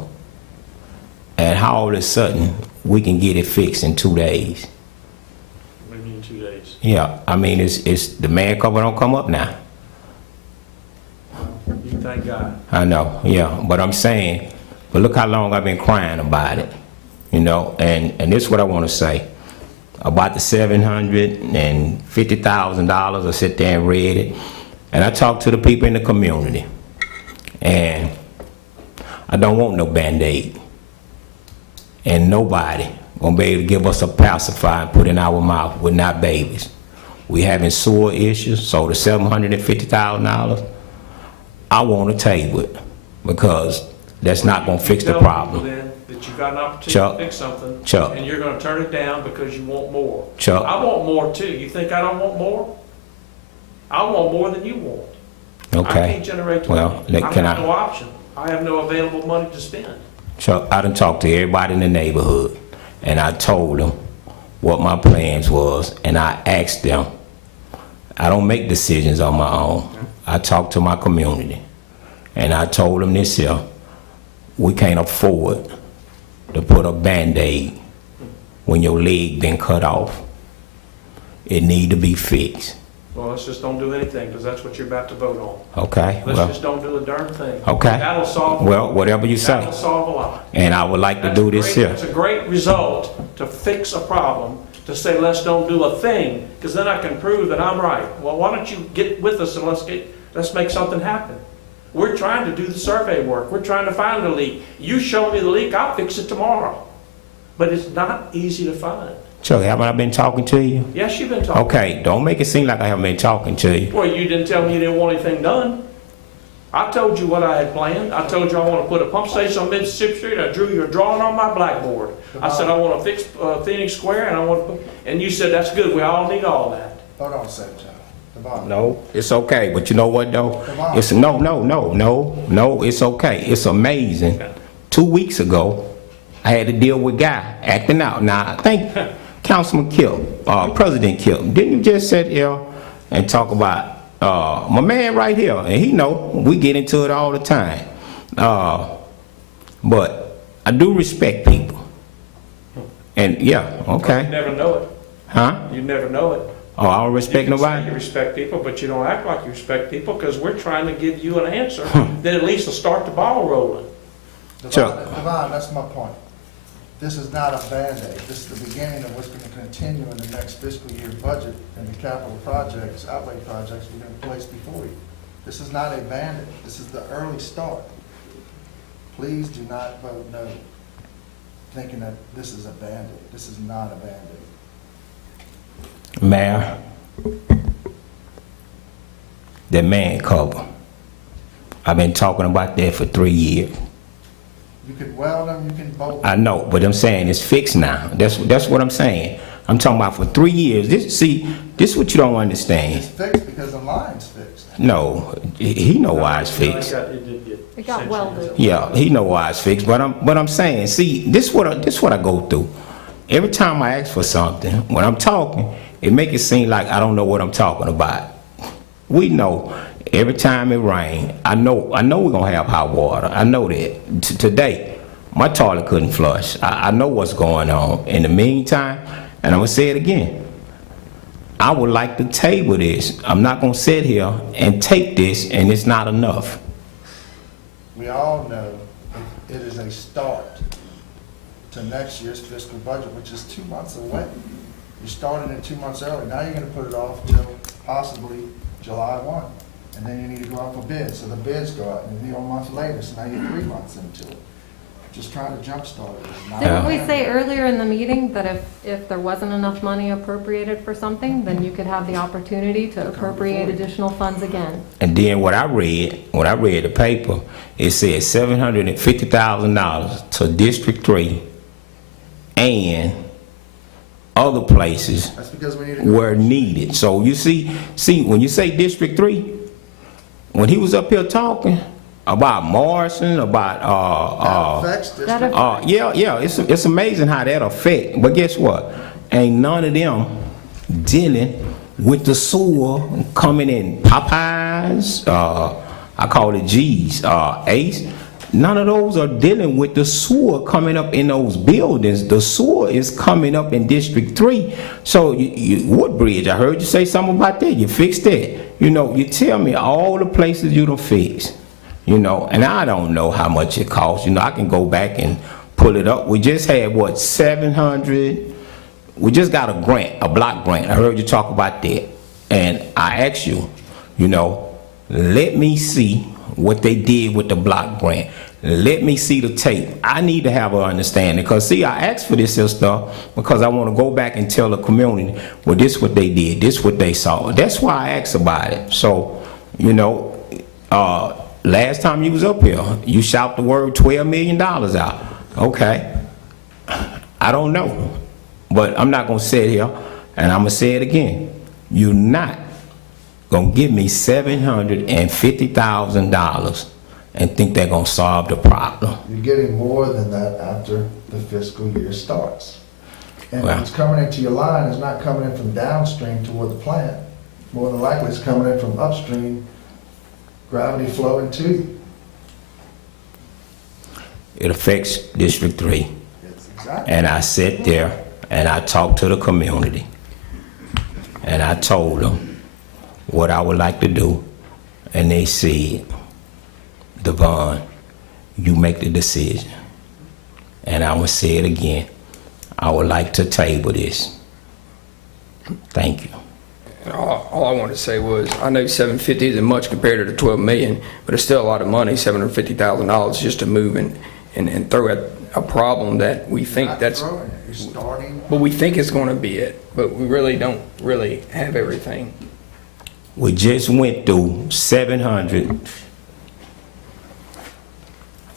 and how all of a sudden we can get it fixed in 2 days. What do you mean 2 days? Yeah, I mean it's the man cover don't come up now. You thank God. I know, yeah, but I'm saying, but look how long I've been crying about it, you know, and this is what I want to say about the $750,000. I sit there and read it. And I talk to the people in the community, and I don't want no Band-Aid. And nobody gonna be able to give us a pacifier and put in our mouth. We're not babies. We having sewer issues, so the $750,000, I want to table it, because that's not gonna fix the problem. Then that you got an opportunity Chuck, to fix something, Chuck, and you're gonna turn it down because you want more. Chuck, I want more too. You think I don't want more? I want more than you want. okay. I can't generate Well, money. I can have I- no option. I have no available money to spend. Chuck, I done talked to everybody in the neighborhood, and I told them what my plans was, and I asked them. I don't make decisions on my own. I talk to my community, and I told them this here: we can't afford to put a Band-Aid when your leg been cut off. It need to be fixed. Well, let's just don't do anything, because that's what you're about to vote on. Okay. Let's Well, just don't do a darn thing. okay. That'll solve. Well, whatever you say. That'll solve a lot. And I would like to do this here. It's a great result to fix a problem, to say let's don't do a thing, because then I can prove that I'm right. Well, why don't you get with us and let's make something happen. We're trying to do the survey work. We're trying to find the leak. You show me the leak, I'll fix it tomorrow. But it's not easy to find. Chuck, haven't I been talking to you? Yes, you've been talking. Okay, don't make it seem like I haven't been talking to you. Well, you didn't tell me you didn't want anything done. I told you what I had planned. I told you I want to put a pump station on Mississippi Street. I drew your drawing on my blackboard. I said I want to fix Phoenix Square, and I want to put, and you said that's good. We all need all that. Hold on a second, John. Devon. No, it's okay, but you know what though? Devon. It's no, it's okay. It's amazing. 2 weeks ago, I had to deal with Guy acting out. Now, I think Councilman Kipp, President Kipp, didn't you just sit here and talk about my man right here? And he know we get into it all the time. But I do respect people. And yeah, okay. You never know it. Huh? You never know it. Oh, I don't respect You can say nobody? you respect people, but you don't act like you respect people, because we're trying to give you an answer that at least will start the ball rolling. Chuck. Devon, that's my point. This is not a Band-Aid. This is the beginning of what's going to continue in the next fiscal year budget and the capital projects, outlay projects we're going to place before you. This is not a Band-Aid. This is the early start. Please do not vote no, thinking that this is a Band-Aid. This is not a Band-Aid. Mayor, the man cover. I've been talking about that for 3 years. You can weld them, you can bolt them. I know, but I'm saying it's fixed now. That's what I'm saying. I'm talking about for 3 years. This is what you don't understand. It's fixed because the line's fixed. No, he know why it's fixed. It got welded. Yeah, he know why it's fixed. But I'm saying, see, this what I go through. Every time I ask for something, when I'm talking, it make it seem like I don't know what I'm talking about. We know. Every time it rains, I know we're gonna have hot water. I know that. Today, my toilet couldn't flush. I know what's going on. In the meantime, and I'm gonna say it again, I would like to table this. I'm not gonna sit here and take this and it's not enough. We all know it is a start to next year's fiscal budget, which is 2 months away. You started it 2 months early. Now you're gonna put it off till possibly July 1. And then you need to go out for bids. So the bids go out and it'll be a month later. So now you're 3 months into it. Just trying to jumpstart it. Didn't we say earlier in the meeting that if there wasn't enough money appropriated for something, then you could have the opportunity to appropriate additional funds again? And then when I read the paper, it said $750,000 to District 3 and other places That's because we need to go. were needed. So you see, when you say District 3, when he was up here talking about Morrison, about That affects District. yeah, it's amazing how that affect. But guess what? Ain't none of them dealing with the sewer coming in Popeyes. I call it G's, Ace. None of those are dealing with the sewer coming up in those buildings. The sewer is coming up in District 3. So Woodbridge, I heard you say something about that. You fixed that. You know, you tell me all the places you done fixed. You know, and I don't know how much it costs. You know, I can go back and pull it up. We just had, what, 700? We just got a grant, a block grant. I heard you talk about that. And I asked you, you know, let me see what they did with the block grant. Let me see the tape. I need to have an understanding. Because, see, I asked for this here stuff because I want to go back and tell the community, well, this what they did, this what they saw. That's why I asked about it. So, you know, last time you was up here, you shout the word $12 million out. Okay. I don't know. But I'm not going to sit here, and I'm going to say it again. You're not going to give me $750,000 and think they're going to solve the problem. You're getting more than that after the fiscal year starts. And Well. if it's coming into your line, it's not coming in from downstream toward the plant. More than likely, it's coming in from upstream, gravity flowing to you. It affects District 3. It's exactly. And I sat there and I talked to the community. And I told them what I would like to do. And they said, Devon, you make the decision. And I will say it again. I would like to table this. Thank you. All I wanted to say was, I know 750 isn't much compared to the 12 million, but it's still a lot of money, $750,000 just to move and throw at a problem that we think Not that's, throwing it, you're starting. but we think it's going to be it, but we really don't really have everything. We just went through 700,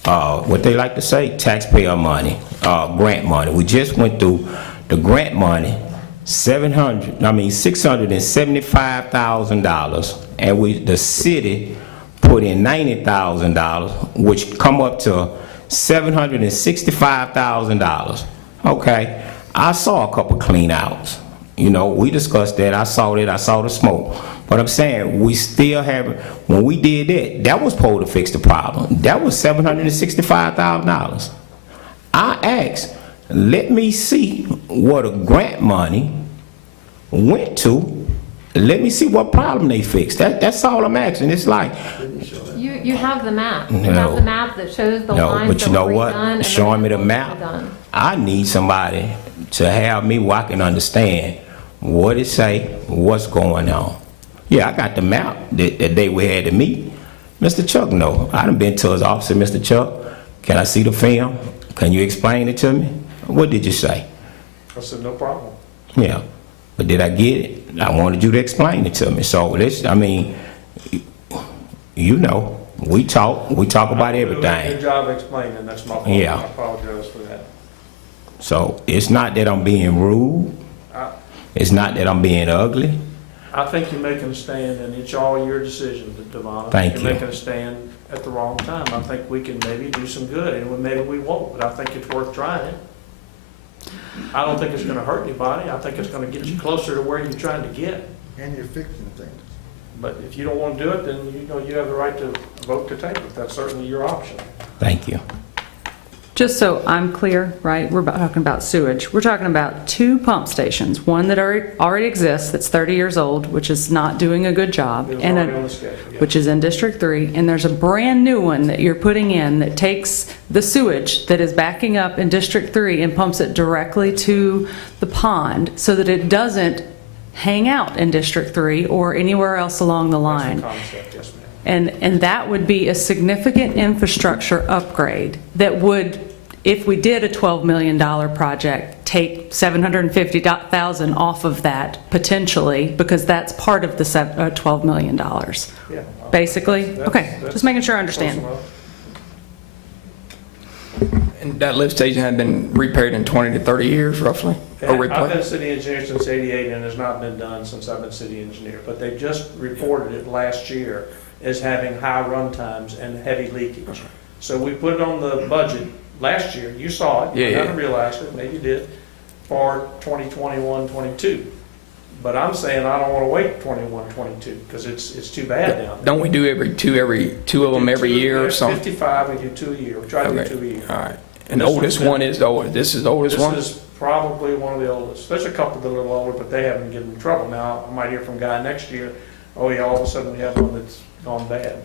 what they like to say, taxpayer money, grant money. We just went through the grant money, $675,000, and the city put in $90,000, which come up to $765,000. Okay, I saw a couple clean outs. You know, we discussed that. I saw that. I saw the smoke. But I'm saying we still have, when we did that, that was supposed to fix the problem. That was $765,000. I asked, let me see what a grant money went to. Let me see what problem they fixed. That's all I'm asking. It's like, You have the map. You No. have the map that shows the no, lines but that you know were what? redone and Showing me the ones that map, were done. I need somebody to have me where I can understand what it say, what's going on. Yeah, I got the map that day we had to meet. Mr. Chuck, no. I done been to his office, Mr. Chuck, can I see the film? Can you explain it to me? What did you say? I said, no problem. Yeah, but did I get it? I wanted you to explain it to me. So let's, I mean, you know, we talk about Good everything. job explaining, that's my fault. Yeah. I apologize for that. So it's not that I'm being rude. It's not that I'm being ugly. I think you're making a stand, and it's all your decision, Devon. Thank you. You're making a stand at the wrong time. I think we can maybe do some good, and maybe we won't, but I think it's worth trying it. I don't think it's gonna hurt anybody. I think it's gonna get you closer to where you're trying to get. And you're fixing things. But if you don't want to do it, then you know you have the right to vote to table it. That's certainly your option. Thank you. Just so I'm clear, right, we're talking about sewage. We're talking about 2 pump stations, one that already exists, that's 30 years old, which is not doing a good job, It was and already on the schedule, yeah. which is in District 3, and there's a brand new one that you're putting in that takes the sewage that is backing up in District 3 and pumps it directly to the pond so that it doesn't hang out in District 3 or anywhere else along the line. That's the concept, yes, ma'am. And that would be a significant infrastructure upgrade that would, if we did a $12 million project, take $750,000 off of that potentially, because that's part of the $12 million. Yeah. Basically? That's- Okay, that's just making sure I understand. close enough. And that lift station had been repaired in 20 to 30 years roughly? Or I've been replaced? city engineer since '88, and it's not been done since I've been city engineer. But they just reported it last year as having high run times and heavy leakage. So we put it on the budget last year. You saw it. Yeah, I yeah. haven't realized it, maybe you did, for 2021, 22. But I'm saying I don't want to wait 21, 22, because it's too bad down there. Don't we do two of them every year or something? 55, we do 2 a year. We try to Okay. do 2 a year. All right. And the This oldest one's been- one is the oldest, this is the oldest one? This is probably one of the oldest. There's a couple that are a little older, but they haven't given me trouble. Now, I might hear from a guy next year, oh yeah, all of a sudden we have one that's gone bad.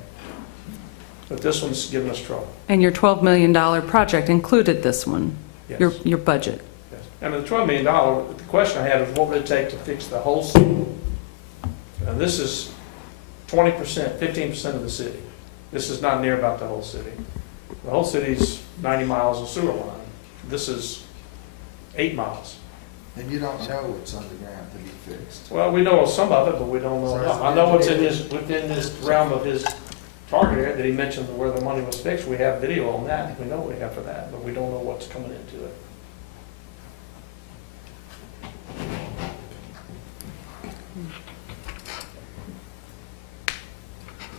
But this one's giving us trouble. And your $12 million project included this one, Yes. your budget. Yes. And the $12 million, the question I had is what would it take to fix the whole city? And this is 20%, 15% of the city. This is not near about the whole city. The whole city's 90 miles of sewer line. This is 8 miles. And you don't know what's underground to be fixed. Well, we know some of it, but we don't know enough. I know what's within this realm of his target area that he mentioned where the money was fixed. We have video on that. We know we have for that, but we don't know what's coming into it.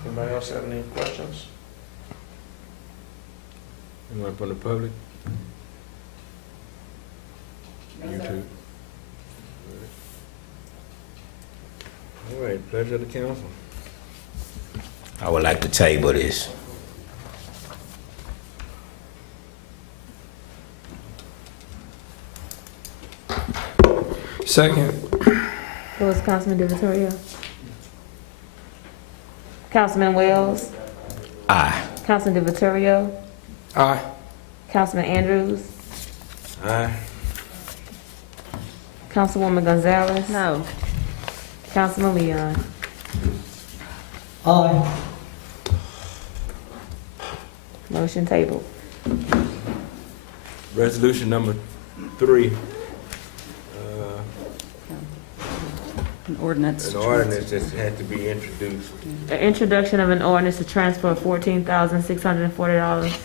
Anybody else have any questions? Anyone from the public? YouTube? All right, pleasure of the council. I would like to table this. Second. It was Councilman DeVitorio. Councilman Wells. Aye. Councilman DeVitorio. Aye. Councilman Andrews. Aye. Councilwoman Gonzalez. No. Councilman Leon. Aye. Motion tabled. Resolution number 3. An ordinance. An ordinance that had to be introduced. The introduction of an ordinance to transfer $14,640,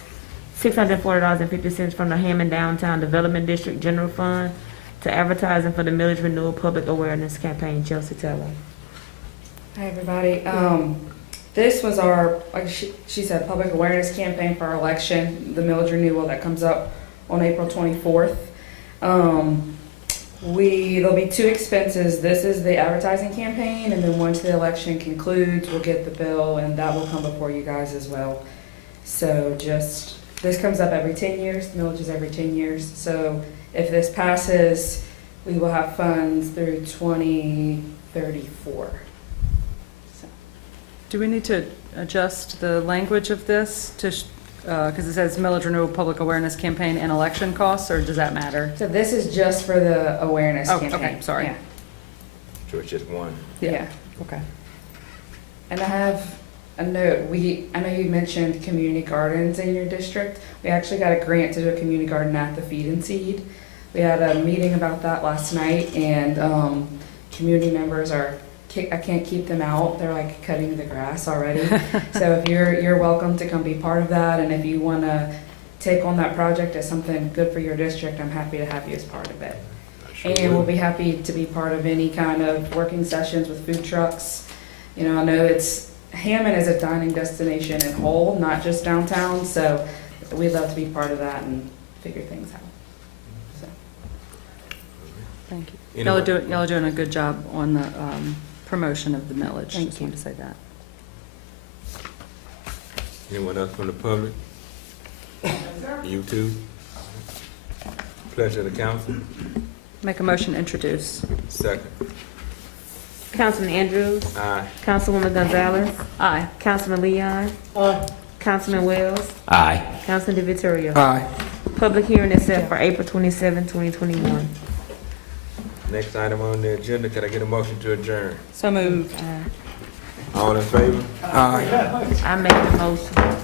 $640.50 from the Hammond Downtown Development District General Fund to advertising for the Millage Renewal Public Awareness Campaign. Chelsea Taylor. Hi, everybody. This was our, like she said, public awareness campaign for our election, the millage renewal that comes up on April 24th. There'll be 2 expenses. This is the advertising campaign, and then once the election concludes, we'll get the bill, and that will come before you guys as well. So this comes up every 10 years. The millage is every 10 years. So if this passes, we will have funds through 2034. Do we need to adjust the language of this to, because it says millage renewal public awareness campaign and election costs, or does that matter? So this is just for the awareness Oh, campaign. okay, sorry. Yeah. So it's just one. Yeah. Okay. And I have a note. I know you mentioned community gardens in your district. We actually got a grant to do a community garden at the Feed and Seed. We had a meeting about that last night, and community members I can't keep them out. They're like cutting the grass already. So if you're welcome to come be part of that, and if you want to take on that project as something good for your district, I'm happy to have you as part of it. And we'll be happy to be part of any kind of working sessions with food trucks. You know, I know Hammond is a dining destination in whole, not just downtown, so we'd love to be part of that and figure things out. So. Thank you. Y'all are doing a good job on the promotion of the millage. Thank Just you. wanted to say that. Anyone else from the public? YouTube? pleasure of the council. Make a motion to introduce. Second. Councilman Andrews. Aye. Councilwoman Gonzalez. Aye. Councilman Leon. Councilman Wells. Aye. Councilman DeVitorio. Aye. Public hearing is set for April 27, 2021. Next item on the agenda, could I get a motion to adjourn? So moved. All in favor? Aye. I made the motion.